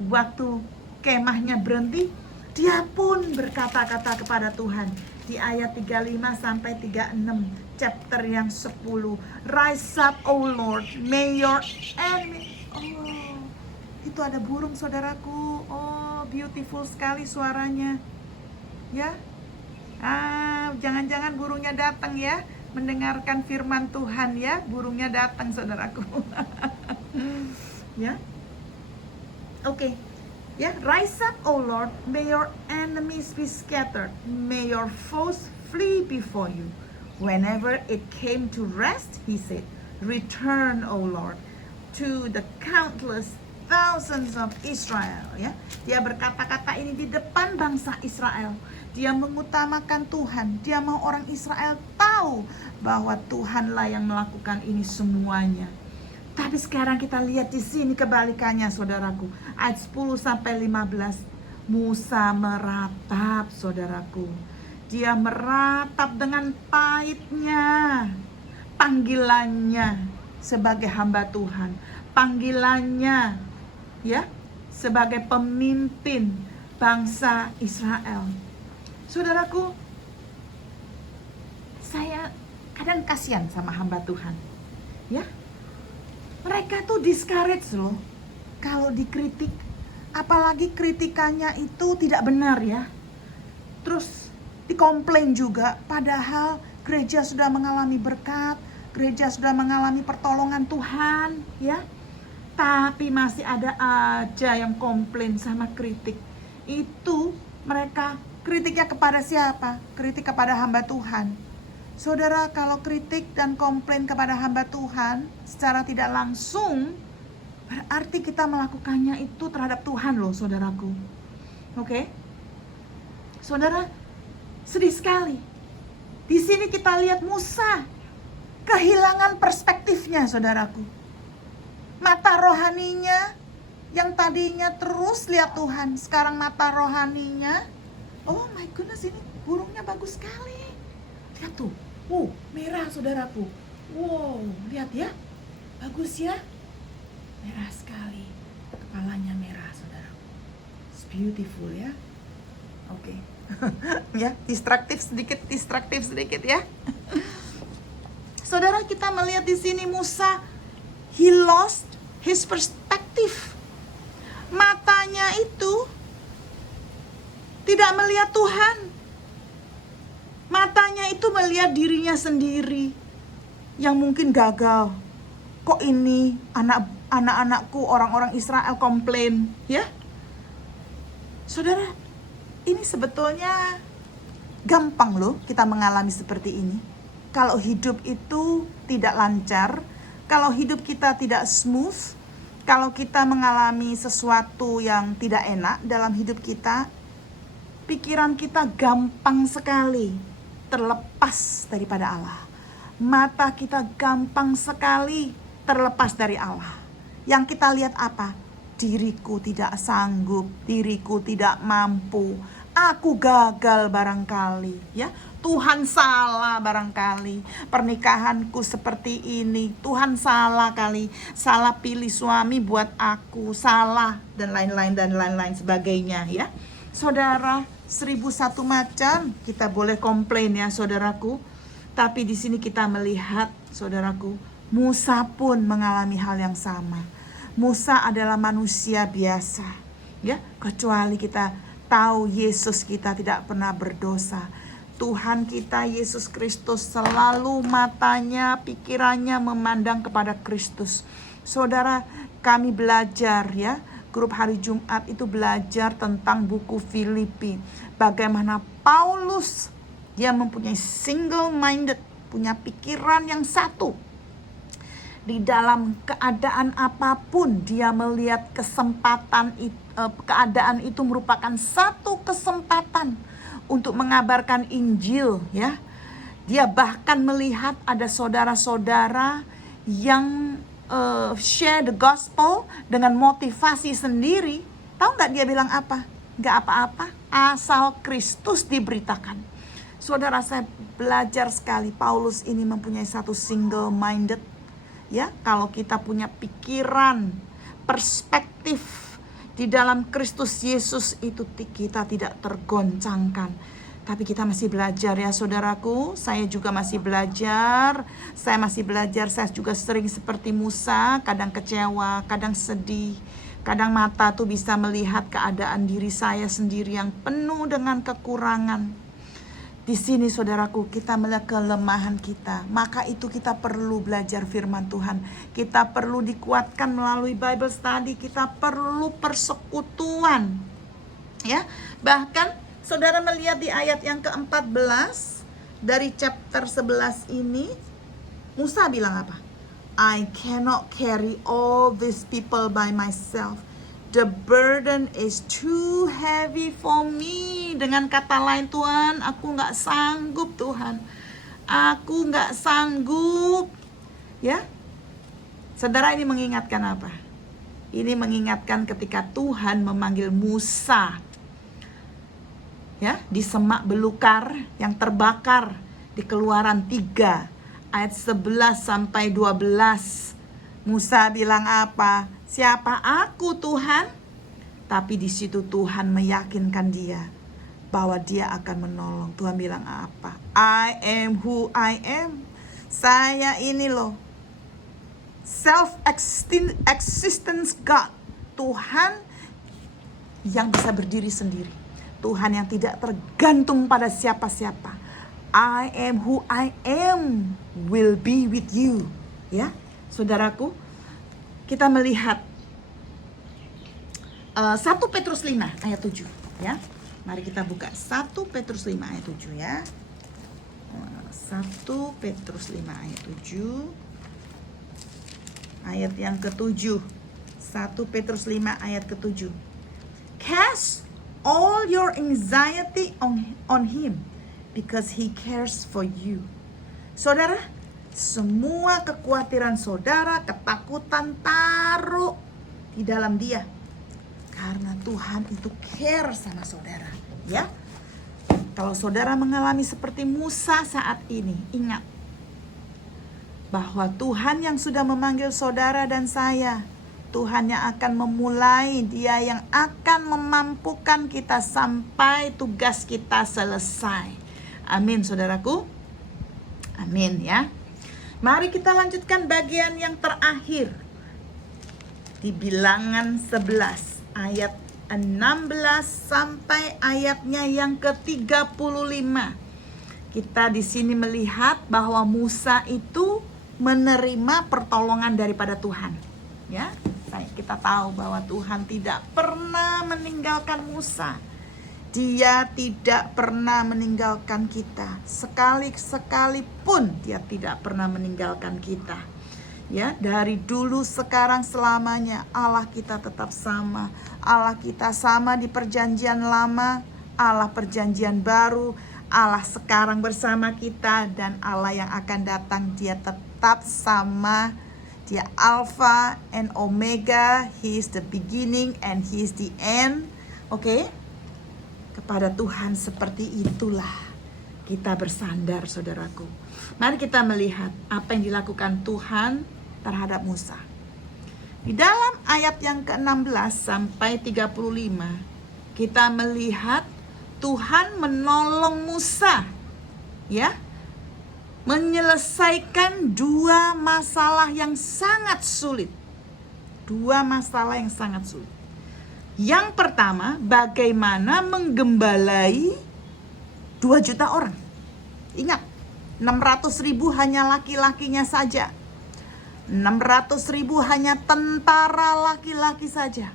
Waktu kemahnya berhenti, dia pun berkata-kata kepada Tuhan. Di ayat 35 sampai 36, chapter yang 10. Rise up, O Lord, may your enemy. Oh, itu ada burung, saudaraku. Oh, beautiful sekali suaranya. Ya. Jangan-jangan burungnya datang ya, mendengarkan firman Tuhan ya. Burungnya datang, saudaraku. Ya. Oke. Ya, rise up, O Lord, may your enemies be scattered, may your foes flee before you. Whenever it came to rest, he said, return, O Lord, to the countless thousands of Israel. Ya, dia berkata-kata ini di depan bangsa Israel. Dia mengutamakan Tuhan. Dia mau orang Israel tahu bahwa Tuhanlah yang melakukan ini semuanya. Tapi sekarang kita lihat di sini kebalikannya, saudaraku. Ayat 10 sampai 15. Musa meratap, saudaraku. Dia meratap dengan pahitnya panggilannya sebagai hamba Tuhan, panggilannya ya sebagai pemimpin bangsa Israel. Saudaraku, saya kadang kasihan sama hamba Tuhan. Ya. Mereka tuh discourage loh kalau dikritik, apalagi kritikannya itu tidak benar ya. Terus dikomplain juga, padahal gereja sudah mengalami berkat, gereja sudah mengalami pertolongan Tuhan ya. Tapi masih ada aja yang komplain sama kritik. Itu mereka kritiknya kepada siapa? Kritik kepada hamba Tuhan. Saudara, kalau kritik dan komplain kepada hamba Tuhan secara tidak langsung, berarti kita melakukannya itu terhadap Tuhan loh, saudaraku. Oke? Saudara, sedih sekali. Di sini kita lihat Musa kehilangan perspektifnya, saudaraku. Mata rohaninya yang tadinya terus lihat Tuhan, sekarang mata rohaninya, oh my goodness, ini burungnya bagus sekali. Lihat tuh. Merah, saudaraku. Wow, lihat ya. Bagus ya. Merah sekali. Kepalanya merah, saudaraku. It's beautiful ya. Oke. Ya, distraktif sedikit ya. Saudara, kita melihat di sini Musa, he lost his perspective. Matanya itu tidak melihat Tuhan. Matanya itu melihat dirinya sendiri yang mungkin gagal. Kok ini anak-anakku, orang-orang Israel komplain, ya? Saudara, ini sebetulnya gampang loh kita mengalami seperti ini. Kalau hidup itu tidak lancar, kalau hidup kita tidak smooth, kalau kita mengalami sesuatu yang tidak enak dalam hidup kita, pikiran kita gampang sekali terlepas daripada Allah. Mata kita gampang sekali terlepas dari Allah. Yang kita lihat apa? Diriku tidak sanggup, diriku tidak mampu, aku gagal barangkali, ya. Tuhan salah barangkali, pernikahanku seperti ini, Tuhan salah kali, salah pilih suami buat aku, salah dan lain-lain sebagainya, ya. Saudara, 1001 macam kita boleh komplain ya, saudaraku. Tapi di sini kita melihat, saudaraku, Musa pun mengalami hal yang sama. Musa adalah manusia biasa, ya, kecuali kita tahu Yesus kita tidak pernah berdosa. Tuhan kita Yesus Kristus selalu matanya, pikirannya memandang kepada Kristus. Saudara, kami belajar ya, grup hari Jumat itu belajar tentang buku Filipi. Bagaimana Paulus, dia mempunyai single minded, punya pikiran yang satu. Di dalam keadaan apapun dia melihat keadaan itu merupakan satu kesempatan untuk mengabarkan Injil ya. Dia bahkan melihat ada saudara-saudara yang share the gospel dengan motivasi sendiri. Tahu nggak dia bilang apa? Nggak apa-apa, asal Kristus diberitakan. Saudara, saya belajar sekali Paulus ini mempunyai satu single minded. Ya, kalau kita punya pikiran, perspektif di dalam Kristus Yesus itu kita tidak tergoncangkan. Tapi kita masih belajar ya saudaraku, saya juga masih belajar, saya juga sering seperti Musa, kadang kecewa, kadang sedih, kadang mata tuh bisa melihat keadaan diri saya sendiri yang penuh dengan kekurangan. Di sini saudaraku, kita melihat kelemahan kita, maka itu kita perlu belajar firman Tuhan, kita perlu dikuatkan melalui Bible study, kita perlu persekutuan, ya. Bahkan saudara melihat di ayat yang ke-14 dari chapter 11 ini, Musa bilang apa? I cannot carry all these people by myself. The burden is too heavy for me. Dengan kata lain, Tuhan, aku gak sanggup, Tuhan. Aku gak sanggup. Ya, Saudara, ini mengingatkan apa? Ini mengingatkan ketika Tuhan memanggil Musa, ya, di semak belukar yang terbakar di Keluaran 3 ayat 11 sampai 12. Musa bilang apa? Siapa aku, Tuhan? Tapi di situ Tuhan meyakinkan dia bahwa dia akan menolong. Tuhan bilang apa? I am who I am. Saya ini loh, self-existence God. Tuhan yang bisa berdiri sendiri. Tuhan yang tidak tergantung pada siapa-siapa. I am who I am will be with you. Ya, saudaraku, kita melihat 1 Petrus 5 ayat 7 ya. Mari kita buka 1 Petrus 5 ayat 7 ya. 1 Petrus 5 ayat 7. Ayat yang ke-7. 1 Petrus 5 ayat ke-7. Cast all your anxiety on him because he cares for you. Saudara, semua kekhawatiran saudara, ketakutan taruh di dalam dia. Karena Tuhan itu care sama saudara, ya. Kalau saudara mengalami seperti Musa saat ini, ingat bahwa Tuhan yang sudah memanggil saudara dan saya, Tuhan yang akan memulai, Dia yang akan memampukan kita sampai tugas kita selesai. Amin, saudaraku. Amin, ya. Mari kita lanjutkan bagian yang terakhir di Bilangan 11 ayat 16 sampai ayatnya yang ke-35. Kita di sini melihat bahwa Musa itu menerima pertolongan daripada Tuhan. Ya, kita tahu bahwa Tuhan tidak pernah meninggalkan Musa. Dia tidak pernah meninggalkan kita. Sekali-sekali pun Dia tidak pernah meninggalkan kita. Ya, dari dulu, sekarang, selamanya Allah kita tetap sama. Allah kita sama di perjanjian lama, Allah perjanjian baru, Allah sekarang bersama kita, dan Allah yang akan datang Dia tetap sama. Dia Alpha and Omega. He is the beginning and He is the end. Oke? Kepada Tuhan seperti itulah kita bersandar, saudaraku. Mari kita melihat apa yang dilakukan Tuhan terhadap Musa. Di dalam ayat yang ke-16 sampai 35, kita melihat Tuhan menolong Musa, ya, menyelesaikan dua masalah yang sangat sulit. Dua masalah yang sangat sulit. Yang pertama, bagaimana menggembalai 2 juta orang. Ingat, 600.000 hanya laki-lakinya saja. 600.000 hanya tentara laki-laki saja.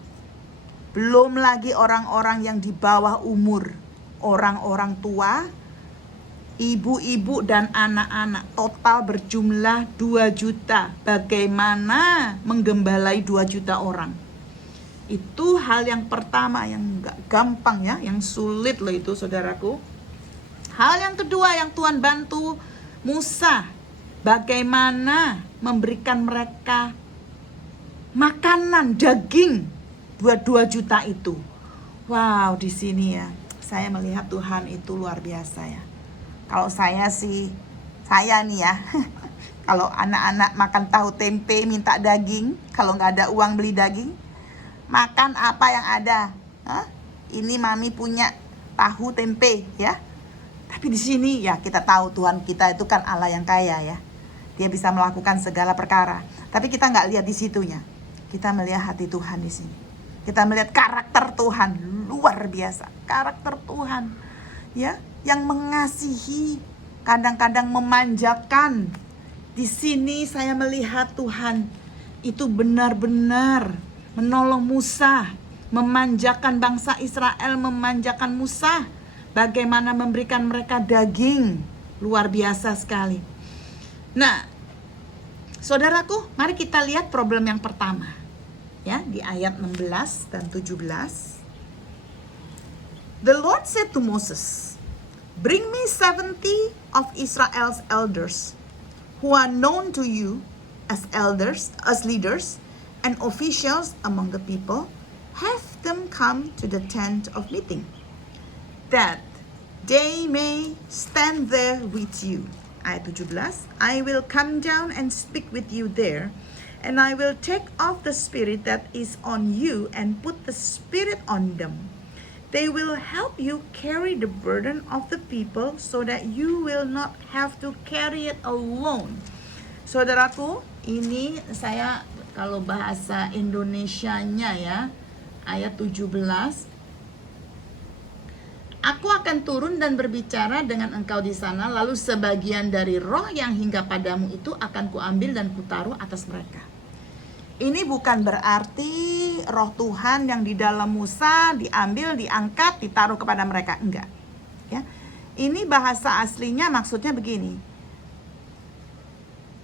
Belum lagi orang-orang yang di bawah umur, orang-orang tua, ibu-ibu dan anak-anak. Total berjumlah 2 juta. Bagaimana menggembalai 2 juta orang? Itu hal yang pertama yang gak gampang, ya, yang sulit loh itu, saudaraku. Hal yang kedua yang Tuhan bantu Musa, bagaimana memberikan mereka makanan, daging buat 2 juta itu. Wow, di sini ya, saya melihat Tuhan itu luar biasa ya. Kalau saya nih ya, kalau anak-anak makan tahu tempe minta daging, kalau nggak ada uang beli daging, makan apa yang ada. Ini mami punya tahu tempe ya. Tapi di sini ya kita tahu Tuhan kita itu kan Allah yang kaya ya. Dia bisa melakukan segala perkara. Tapi kita nggak lihat di situnya. Kita melihat hati Tuhan di sini. Kita melihat karakter Tuhan luar biasa. Karakter Tuhan ya, yang mengasihi, kadang-kadang memanjakan. Di sini saya melihat Tuhan itu benar-benar menolong Musa, memanjakan bangsa Israel, memanjakan Musa. Bagaimana memberikan mereka daging, luar biasa sekali. Nah, saudaraku, mari kita lihat problem yang pertama. Ya, di ayat 16 dan 17. The Lord said to Moses, "Bring me 70 of Israel's elders who are known to you, as leaders and officials among the people, have them come to the tent of meeting, that they may stand there with you. Ayat 17, I will come down and speak with you there, and I will take off the spirit that is on you and put the spirit on them. They will help you carry the burden of the people so that you will not have to carry it alone. Saudaraku, ini saya kalau bahasa Indonesianya ya, ayat 17. Aku akan turun dan berbicara dengan engkau di sana, lalu sebagian dari roh yang hingga padamu itu akan kuambil dan kutaruh atas mereka. Ini bukan berarti roh Tuhan yang di dalam Musa diambil, diangkat, ditaruh kepada mereka, enggak. Ya. Ini bahasa aslinya maksudnya begini.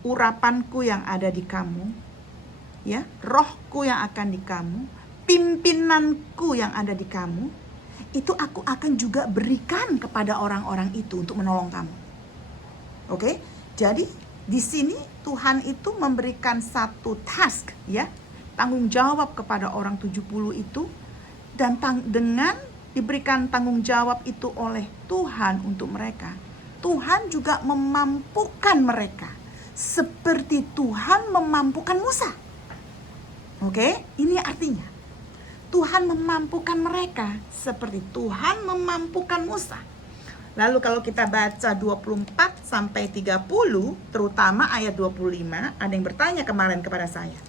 Urapanku yang ada di kamu, ya, rohku yang akan di kamu, pimpinanku yang ada di kamu, itu aku akan juga berikan kepada orang-orang itu untuk menolong kamu. Oke? Jadi di sini Tuhan itu memberikan satu task, ya, tanggung jawab kepada orang 70 itu, dan dengan diberikan tanggung jawab itu oleh Tuhan untuk mereka, Tuhan juga memampukan mereka seperti Tuhan memampukan Musa. Oke? Ini artinya Tuhan memampukan mereka seperti Tuhan memampukan Musa. Lalu kalau kita baca 24 sampai 30, terutama ayat 25, ada yang bertanya kemarin kepada saya.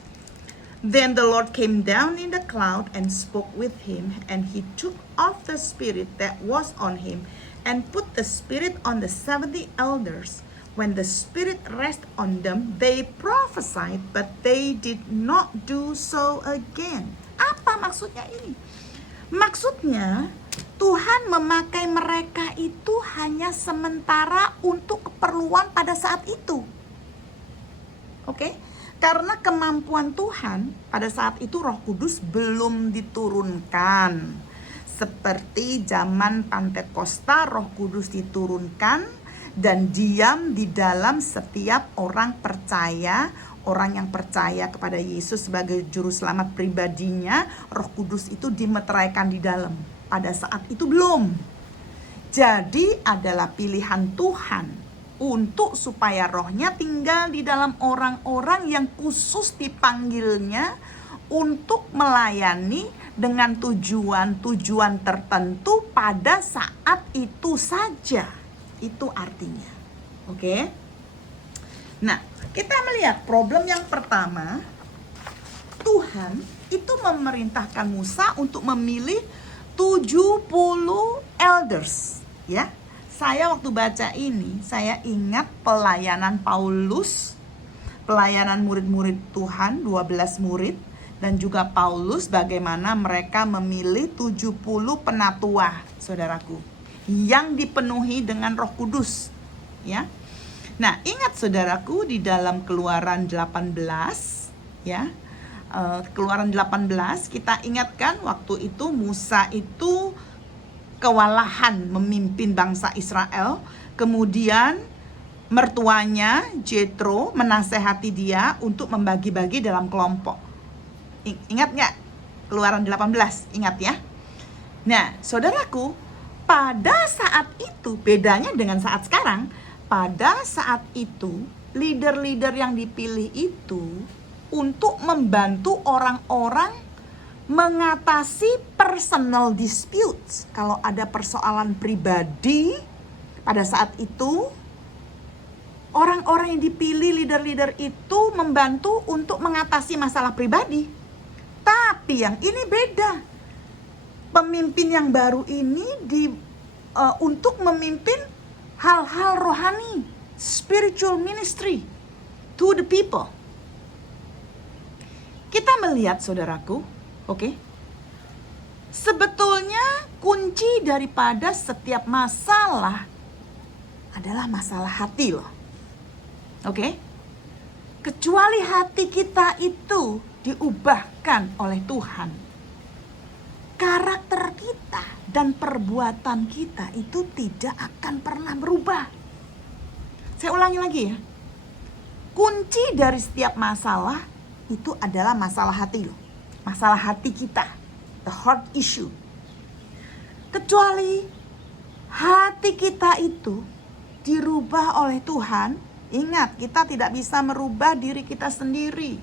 Then the Lord came down in the cloud and spoke with him, and he took off the spirit that was on him and put the spirit on the 70 elders. When the spirit rested on them, they prophesied, but they did not do so again. Apa maksudnya ini? Maksudnya Tuhan memakai mereka itu hanya sementara untuk keperluan pada saat itu. Oke? Karena kemampuan Tuhan pada saat itu Roh Kudus belum diturunkan. Seperti zaman Pantekosta, Roh Kudus diturunkan dan diam di dalam setiap orang percaya. Orang yang percaya kepada Yesus sebagai juru selamat pribadinya, Roh Kudus itu dimeteraikan di dalam. Pada saat itu belum. Jadi adalah pilihan Tuhan untuk supaya rohnya tinggal di dalam orang-orang yang khusus dipanggilnya untuk melayani dengan tujuan-tujuan tertentu pada saat itu saja. Itu artinya. Oke? Nah, kita melihat problem yang pertama, Tuhan itu memerintahkan Musa untuk memilih 70 elders, ya. Saya waktu baca ini, saya ingat pelayanan Paulus, pelayanan murid-murid Tuhan, 12 murid, dan juga Paulus bagaimana mereka memilih 70 penatua, saudaraku, yang dipenuhi dengan Roh Kudus, ya. Nah, ingat saudaraku di dalam Keluaran 18, ya, Keluaran 18 kita ingatkan waktu itu Musa itu kewalahan memimpin bangsa Israel. Kemudian mertuanya Jethro menasehati dia untuk membagi-bagi dalam kelompok. Ingat nggak? Keluaran 18, ingat ya. Nah, saudaraku, pada saat itu bedanya dengan saat sekarang. Pada saat itu, leader-leader yang dipilih itu untuk membantu orang-orang mengatasi personal disputes. Kalau ada persoalan pribadi, pada saat itu, orang-orang yang dipilih leader-leader itu membantu untuk mengatasi masalah pribadi. Tapi yang ini beda. Pemimpin yang baru ini untuk memimpin hal-hal rohani, spiritual ministry to the people. Kita melihat saudaraku, oke? Sebetulnya kunci daripada setiap masalah adalah masalah hati loh. Oke? Kecuali hati kita itu diubahkan oleh Tuhan, karakter kita dan perbuatan kita itu tidak akan pernah berubah. Saya ulangi lagi ya. kunci dari setiap masalah itu adalah masalah hati loh. Masalah hati kita, the heart issue. Kecuali hati kita itu dirubah oleh Tuhan. Ingat, kita tidak bisa merubah diri kita sendiri.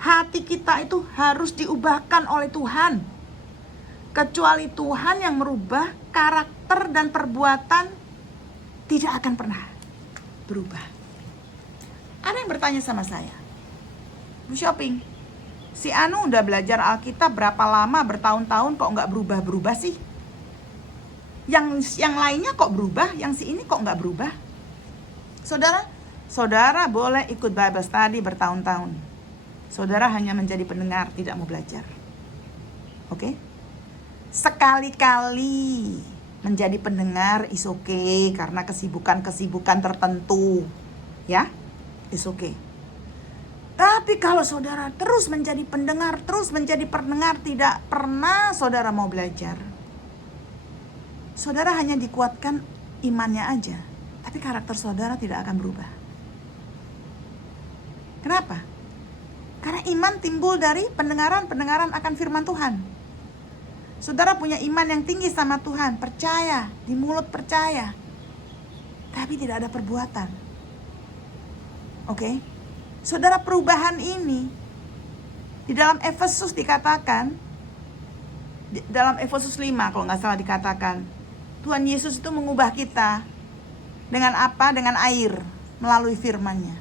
Hati kita itu harus diubahkan oleh Tuhan. Kecuali Tuhan yang merubah karakter dan perbuatan, tidak akan pernah berubah. Ada yang bertanya sama saya, Bu Shopping, si Anu udah belajar Alkitab berapa lama, bertahun-tahun kok nggak berubah-berubah sih? Yang lainnya kok berubah, yang si ini kok nggak berubah? Saudara boleh ikut Bible study bertahun-tahun. Saudara hanya menjadi pendengar, tidak mau belajar. Oke? Sekali-kali menjadi pendengar is okay, karena kesibukan tertentu. Ya? Is okay. Tapi kalau saudara terus menjadi pendengar, tidak pernah saudara mau belajar. Saudara hanya dikuatkan imannya aja, tapi karakter saudara tidak akan berubah. Kenapa? Karena iman timbul dari pendengaran akan firman Tuhan. Saudara punya iman yang tinggi sama Tuhan, percaya, di mulut percaya, tapi tidak ada perbuatan. Oke? Saudara, perubahan ini di dalam Efesus dikatakan, dalam Efesus 5 kalau nggak salah dikatakan, Tuhan Yesus itu mengubah kita dengan apa? Dengan air, melalui firman-Nya.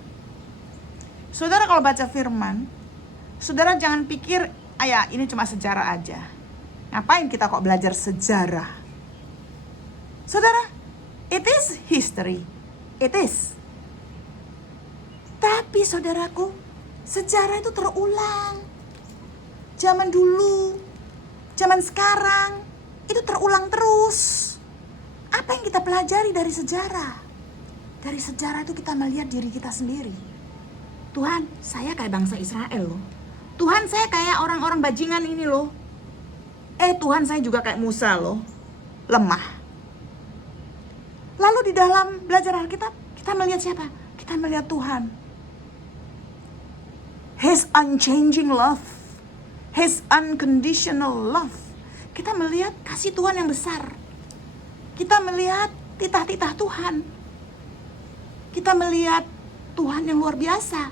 Saudara kalau baca firman, saudara jangan pikir, ini cuma sejarah aja. Ngapain kita kok belajar sejarah? Saudara, it is history. It is. Tapi saudaraku, sejarah itu terulang. Zaman dulu, zaman sekarang, itu terulang terus. Apa yang kita pelajari dari sejarah? Dari sejarah itu kita melihat diri kita sendiri. Tuhan, saya kayak bangsa Israel loh. Tuhan, saya kayak orang-orang bajingan ini loh. Tuhan, saya juga kayak Musa loh. Lemah. Lalu di dalam belajar Alkitab, kita melihat siapa? Kita melihat Tuhan. His unchanging love. His unconditional love. Kita melihat kasih Tuhan yang besar. Kita melihat titah-titah Tuhan. Kita melihat Tuhan yang luar biasa.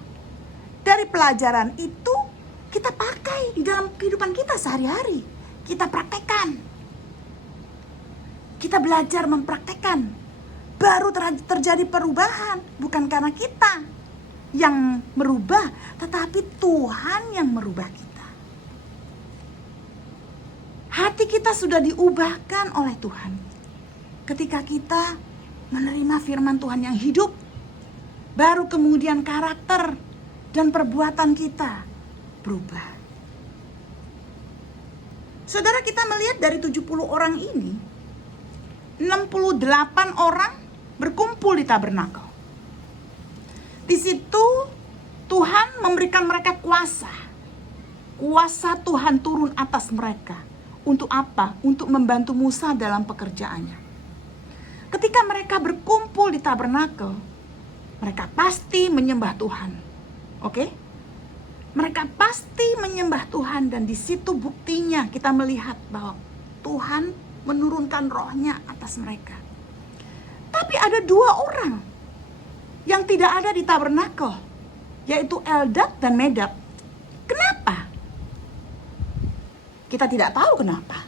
Dari pelajaran itu kita pakai di dalam kehidupan kita sehari-hari. Kita praktekkan. Kita belajar mempraktekkan. Baru terjadi perubahan. Bukan karena kita yang merubah, tetapi Tuhan yang merubah kita. Hati kita sudah diubahkan oleh Tuhan. Ketika kita menerima firman Tuhan yang hidup, baru kemudian karakter dan perbuatan kita berubah. Saudara, kita melihat dari 70 orang ini, 68 orang berkumpul di tabernakel. Di situ Tuhan memberikan mereka kuasa. Kuasa Tuhan turun atas mereka. Untuk apa? Untuk membantu Musa dalam pekerjaannya. Ketika mereka berkumpul di tabernakel, mereka pasti menyembah Tuhan. Oke? Mereka pasti menyembah Tuhan, dan di situ buktinya kita melihat bahwa Tuhan menurunkan rohnya atas mereka. Tapi ada 2 orang yang tidak ada di tabernakel, yaitu Eldad dan Medad. Kenapa? Kita tidak tahu kenapa.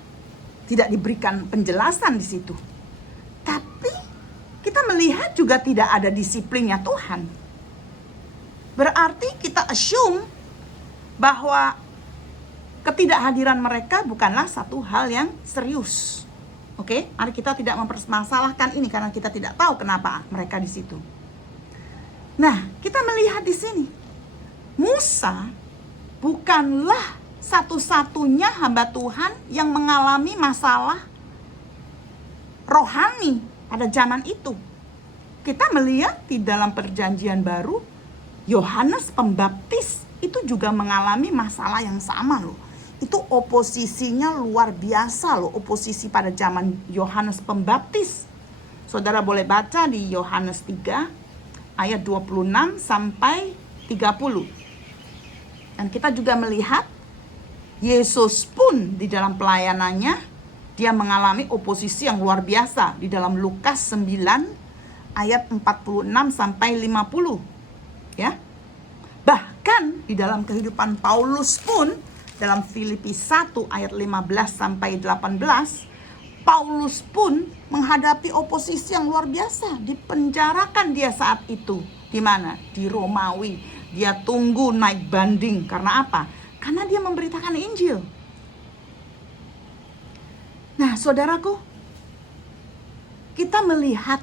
Tidak diberikan penjelasan di situ. Tapi kita melihat juga tidak ada disiplinnya Tuhan. Berarti kita assume bahwa ketidakhadiran mereka bukanlah satu hal yang serius. Oke, mari kita tidak mempermasalahkan ini karena kita tidak tahu kenapa mereka di situ. Nah, kita melihat di sini, Musa bukanlah satu-satunya hamba Tuhan yang mengalami masalah rohani pada zaman itu. Kita melihat di dalam perjanjian baru, Yohanes Pembaptis itu juga mengalami masalah yang sama loh. Itu oposisinya luar biasa loh, oposisi pada zaman Yohanes Pembaptis. Saudara boleh baca di Yohanes 3 ayat 26 sampai 30. Dan kita juga melihat Yesus pun di dalam pelayanannya dia mengalami oposisi yang luar biasa di dalam Lukas 9 ayat 46 sampai 50. Ya. Bahkan di dalam kehidupan Paulus pun dalam Filipi 1 ayat 15 sampai 18, Paulus pun menghadapi oposisi yang luar biasa. Dipenjarakan dia saat itu. Di mana? Di Romawi. Dia tunggu naik banding. Karena apa? Karena dia memberitakan Injil. Nah, saudaraku, kita melihat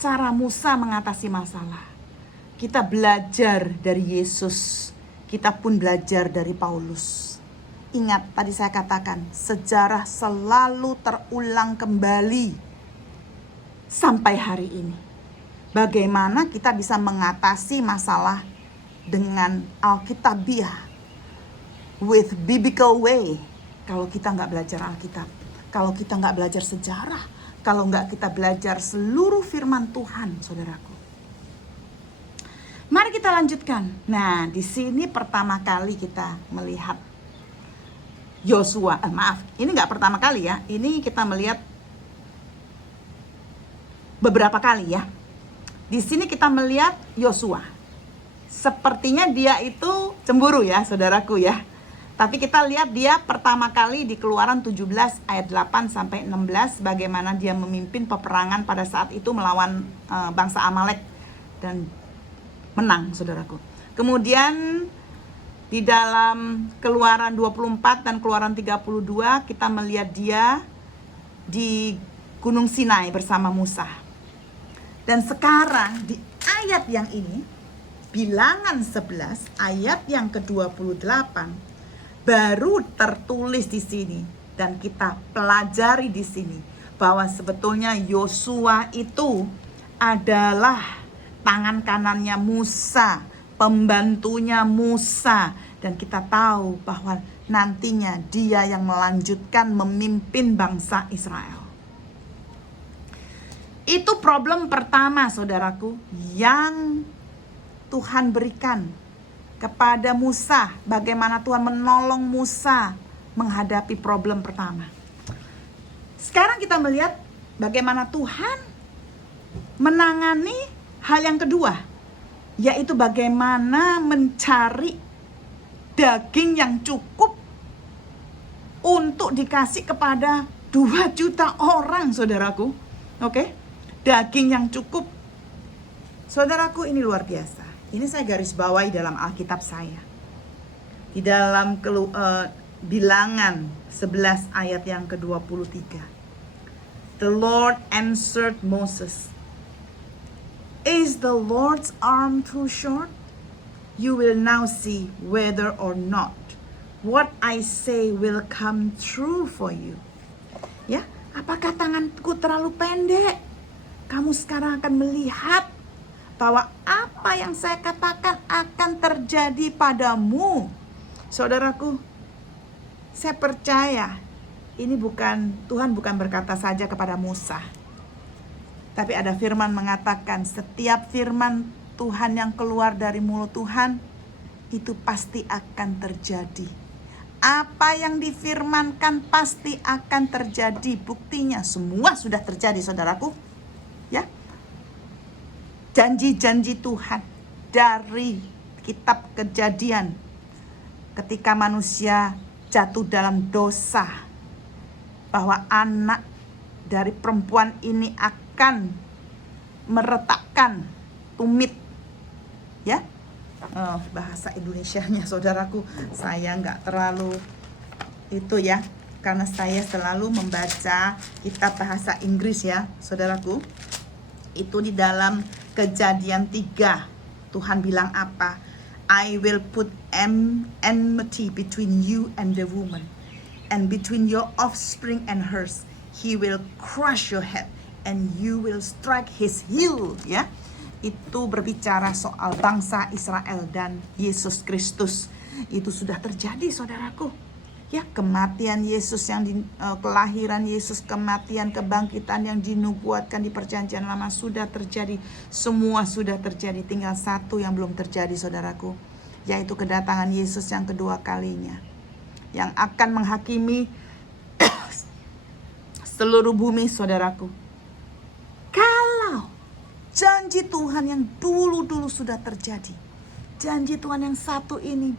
cara Musa mengatasi masalah. Kita belajar dari Yesus. Kita pun belajar dari Paulus. Ingat, tadi saya katakan, sejarah selalu terulang kembali sampai hari ini. Bagaimana kita bisa mengatasi masalah dengan Alkitabiah, with biblical way. Kalau kita nggak belajar Alkitab, kalau kita nggak belajar sejarah, kalau nggak kita belajar seluruh firman Tuhan, saudaraku. Mari kita lanjutkan. Nah, di sini pertama kali kita melihat Yosua. Ini nggak pertama kali ya. Ini kita melihat beberapa kali ya. Di sini kita melihat Yosua. Sepertinya dia itu cemburu ya, saudaraku ya. Tapi kita lihat dia pertama kali di Keluaran 17 ayat 8 sampai 16 bagaimana dia memimpin peperangan pada saat itu melawan bangsa Amalek dan menang, saudaraku. Kemudian di dalam Keluaran 24 dan Keluaran 32 kita melihat dia di Gunung Sinai bersama Musa. Dan sekarang di ayat yang ini, Bilangan 11 ayat yang ke-28 baru tertulis di sini dan kita pelajari di sini bahwa sebetulnya Yosua itu adalah tangan kanannya Musa, pembantunya Musa, dan kita tahu bahwa nantinya dia yang melanjutkan memimpin bangsa Israel. Itu problem pertama, saudaraku, yang Tuhan berikan kepada Musa, bagaimana Tuhan menolong Musa menghadapi problem pertama. Sekarang kita melihat bagaimana Tuhan menangani hal yang kedua, yaitu bagaimana mencari daging yang cukup untuk dikasih kepada 2 juta orang, saudaraku. Oke? Daging yang cukup. Saudaraku, ini luar biasa. Ini saya garis bawahi dalam Alkitab saya. Di dalam Bilangan 11 ayat yang ke-23. The Lord answered Moses, "Is the Lord's arm too short? You will now see whether or not what I say will come true for you." Ya, apakah tanganku terlalu pendek? Kamu sekarang akan melihat bahwa apa yang saya katakan akan terjadi padamu. Saudaraku, saya percaya ini Tuhan bukan berkata saja kepada Musa. Tapi ada firman mengatakan setiap firman Tuhan yang keluar dari mulut Tuhan itu pasti akan terjadi. Apa yang difirmankan pasti akan terjadi. Buktinya semua sudah terjadi, saudaraku. Ya. Janji-janji Tuhan dari kitab Kejadian ketika manusia jatuh dalam dosa, bahwa anak dari perempuan ini akan meretakkan tumit, ya. Bahasa Indonesianya, saudaraku, saya nggak terlalu itu ya, karena saya selalu membaca kitab bahasa Inggris ya, saudaraku. Itu di dalam Kejadian 3, Tuhan bilang apa? I will put enmity between you and the woman, and between your offspring and hers. He will crush your head, and you will strike his heel. Ya, itu berbicara soal bangsa Israel dan Yesus Kristus. Itu sudah terjadi, saudaraku. Ya, kematian Yesus kelahiran Yesus, kematian, kebangkitan yang dinubuatkan di perjanjian lama sudah terjadi. Semua sudah terjadi, tinggal satu yang belum terjadi, saudaraku, yaitu kedatangan Yesus yang kedua kalinya, yang akan menghakimi seluruh bumi, saudaraku. Kalau janji Tuhan yang dulu-dulu sudah terjadi, janji Tuhan yang satu ini,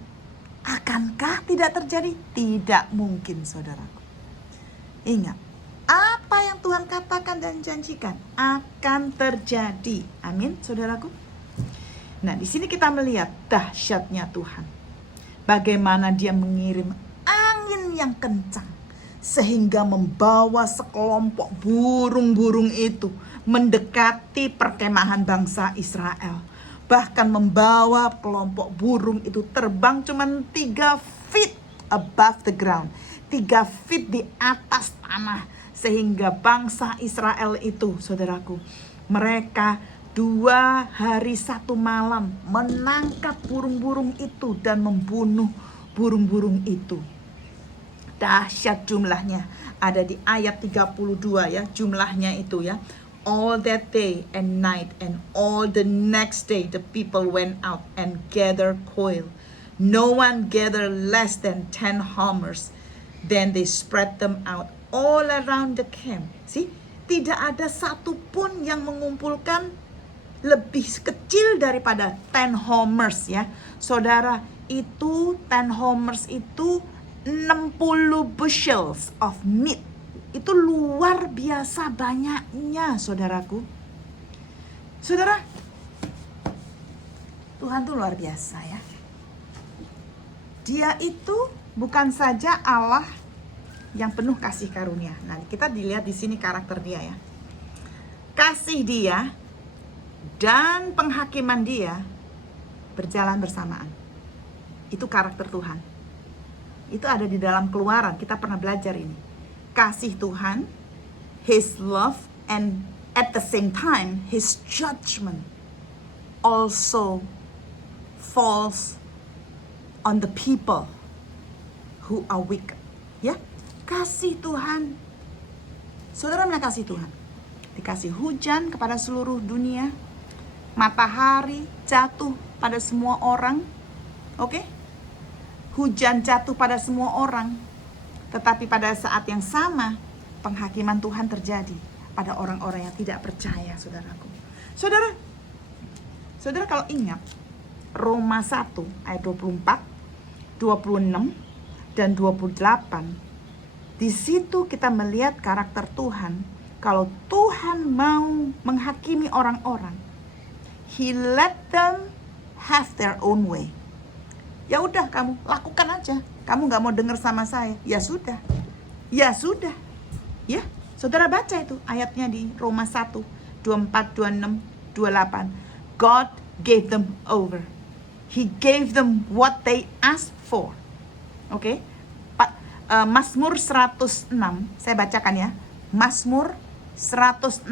akankah tidak terjadi? Tidak mungkin, saudaraku. Ingat, apa yang Tuhan katakan dan janjikan akan terjadi. Amin, saudaraku. Nah, di sini kita melihat dahsyatnya Tuhan. Bagaimana Dia mengirim angin yang kencang sehingga membawa sekelompok burung-burung itu mendekati perkemahan bangsa Israel. Bahkan membawa kelompok burung itu terbang cuma 3 feet above the ground, 3 feet di atas tanah, sehingga bangsa Israel itu, saudaraku, mereka 2 hari 1 malam menangkap burung-burung itu dan membunuh burung-burung itu. Dahsyat jumlahnya, ada di ayat 32 ya, jumlahnya itu ya. All that day and night and all the next day the people went out and gathered quail. No one gathered less than 10 homers. Then they spread them out all around the camp. See, tidak ada satupun yang mengumpulkan lebih kecil daripada 10 homers ya. Saudara, itu 10 homers itu 60 bushels of meat. Itu luar biasa banyaknya, saudaraku. Saudara, Tuhan tuh luar biasa ya. Dia itu bukan saja Allah yang penuh kasih karunia. Nah, kita dilihat di sini karakter Dia ya. Kasih Dia dan penghakiman Dia berjalan bersamaan. Itu karakter Tuhan. Itu ada di dalam Keluaran, kita pernah belajar ini. Kasih Tuhan, His love, and at the same time His judgment also falls on the people who are wicked. Ya, kasih Tuhan. Saudara melihat kasih Tuhan. Dikasih hujan kepada seluruh dunia, matahari jatuh pada semua orang. Oke? Hujan jatuh pada semua orang. Tetapi pada saat yang sama, penghakiman Tuhan terjadi pada orang-orang yang tidak percaya, saudaraku. Saudara kalau ingat, Roma 1 ayat 24, 26, dan 28. Di situ kita melihat karakter Tuhan. Kalau Tuhan mau menghakimi orang-orang, He let them have their own way. Ya udah, kamu lakukan aja. Kamu gak mau dengar sama saya, ya sudah. Ya sudah. Ya, saudara baca itu ayatnya di Roma 1, 24, 26, 28. God gave them over. He gave them what they asked for. Oke? Mazmur 106, saya bacakan ya. Mazmur 106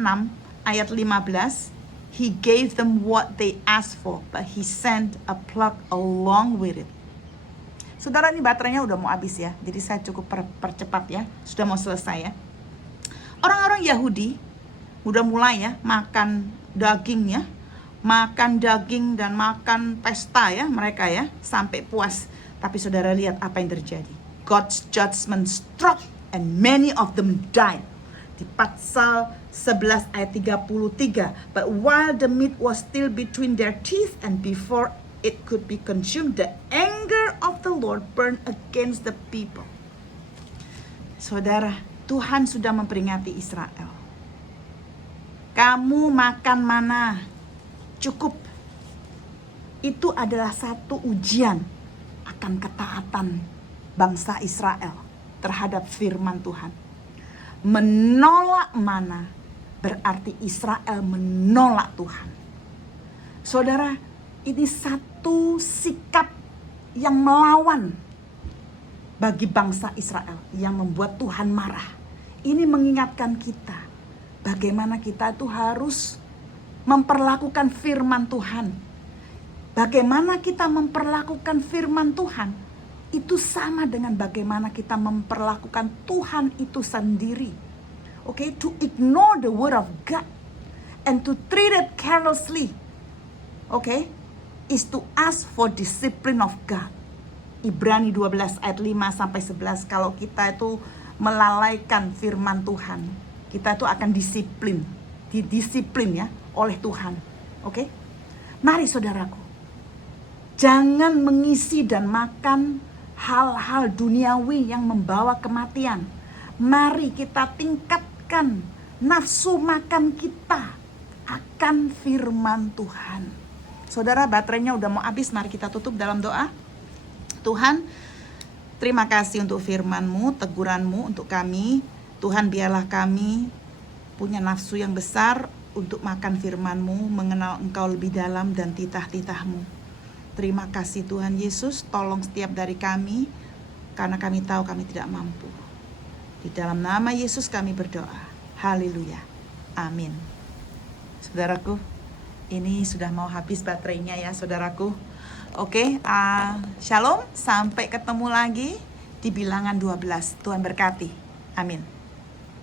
ayat 15. He gave them what they asked for, but He sent a plague along with it. Saudara, ini baterainya udah mau habis ya, jadi saya cukup percepat ya, sudah mau selesai ya. Orang-orang Yahudi udah mulai ya makan daging ya, makan daging dan makan pesta ya mereka ya, sampai puas. Tapi saudara lihat apa yang terjadi. God's judgment struck and many of them died. Di pasal 11 ayat 33. But while the meat was still between their teeth and before it could be consumed, the anger of the Lord burned against the people. Saudara, Tuhan sudah memperingati Israel. Kamu makan mana? Cukup. Itu adalah satu ujian akan ketaatan bangsa Israel terhadap firman Tuhan. Menolak mana berarti Israel menolak Tuhan. Saudara, ini satu sikap yang melawan bagi bangsa Israel yang membuat Tuhan marah. Ini mengingatkan kita bagaimana kita itu harus memperlakukan firman Tuhan. Bagaimana kita memperlakukan firman Tuhan? Itu sama dengan bagaimana kita memperlakukan Tuhan itu sendiri. Okay, to ignore the word of God and to treat it carelessly, okay, is to ask for discipline of God. Ibrani 12 ayat 5 sampai 11, kalau kita itu melalaikan firman Tuhan, kita itu akan didisiplin ya oleh Tuhan. Okay? Mari saudaraku, jangan mengisi dan makan hal-hal duniawi yang membawa kematian. Mari kita tingkatkan nafsu makan kita akan firman Tuhan. Saudara, baterainya udah mau habis, mari kita tutup dalam doa. Tuhan, terima kasih untuk firman-Mu, teguran-Mu untuk kami. Tuhan, biarlah kami punya nafsu yang besar untuk makan firman-Mu, mengenal Engkau lebih dalam dan titah-titah-Mu. Terima kasih Tuhan Yesus, tolong setiap dari kami, karena kami tahu kami tidak mampu. Di dalam nama Yesus kami berdoa. Haleluya. Amin. Saudaraku, ini sudah mau habis baterainya ya saudaraku. Oke, shalom, sampai ketemu lagi di Bilangan 12. Tuhan berkati. Amin.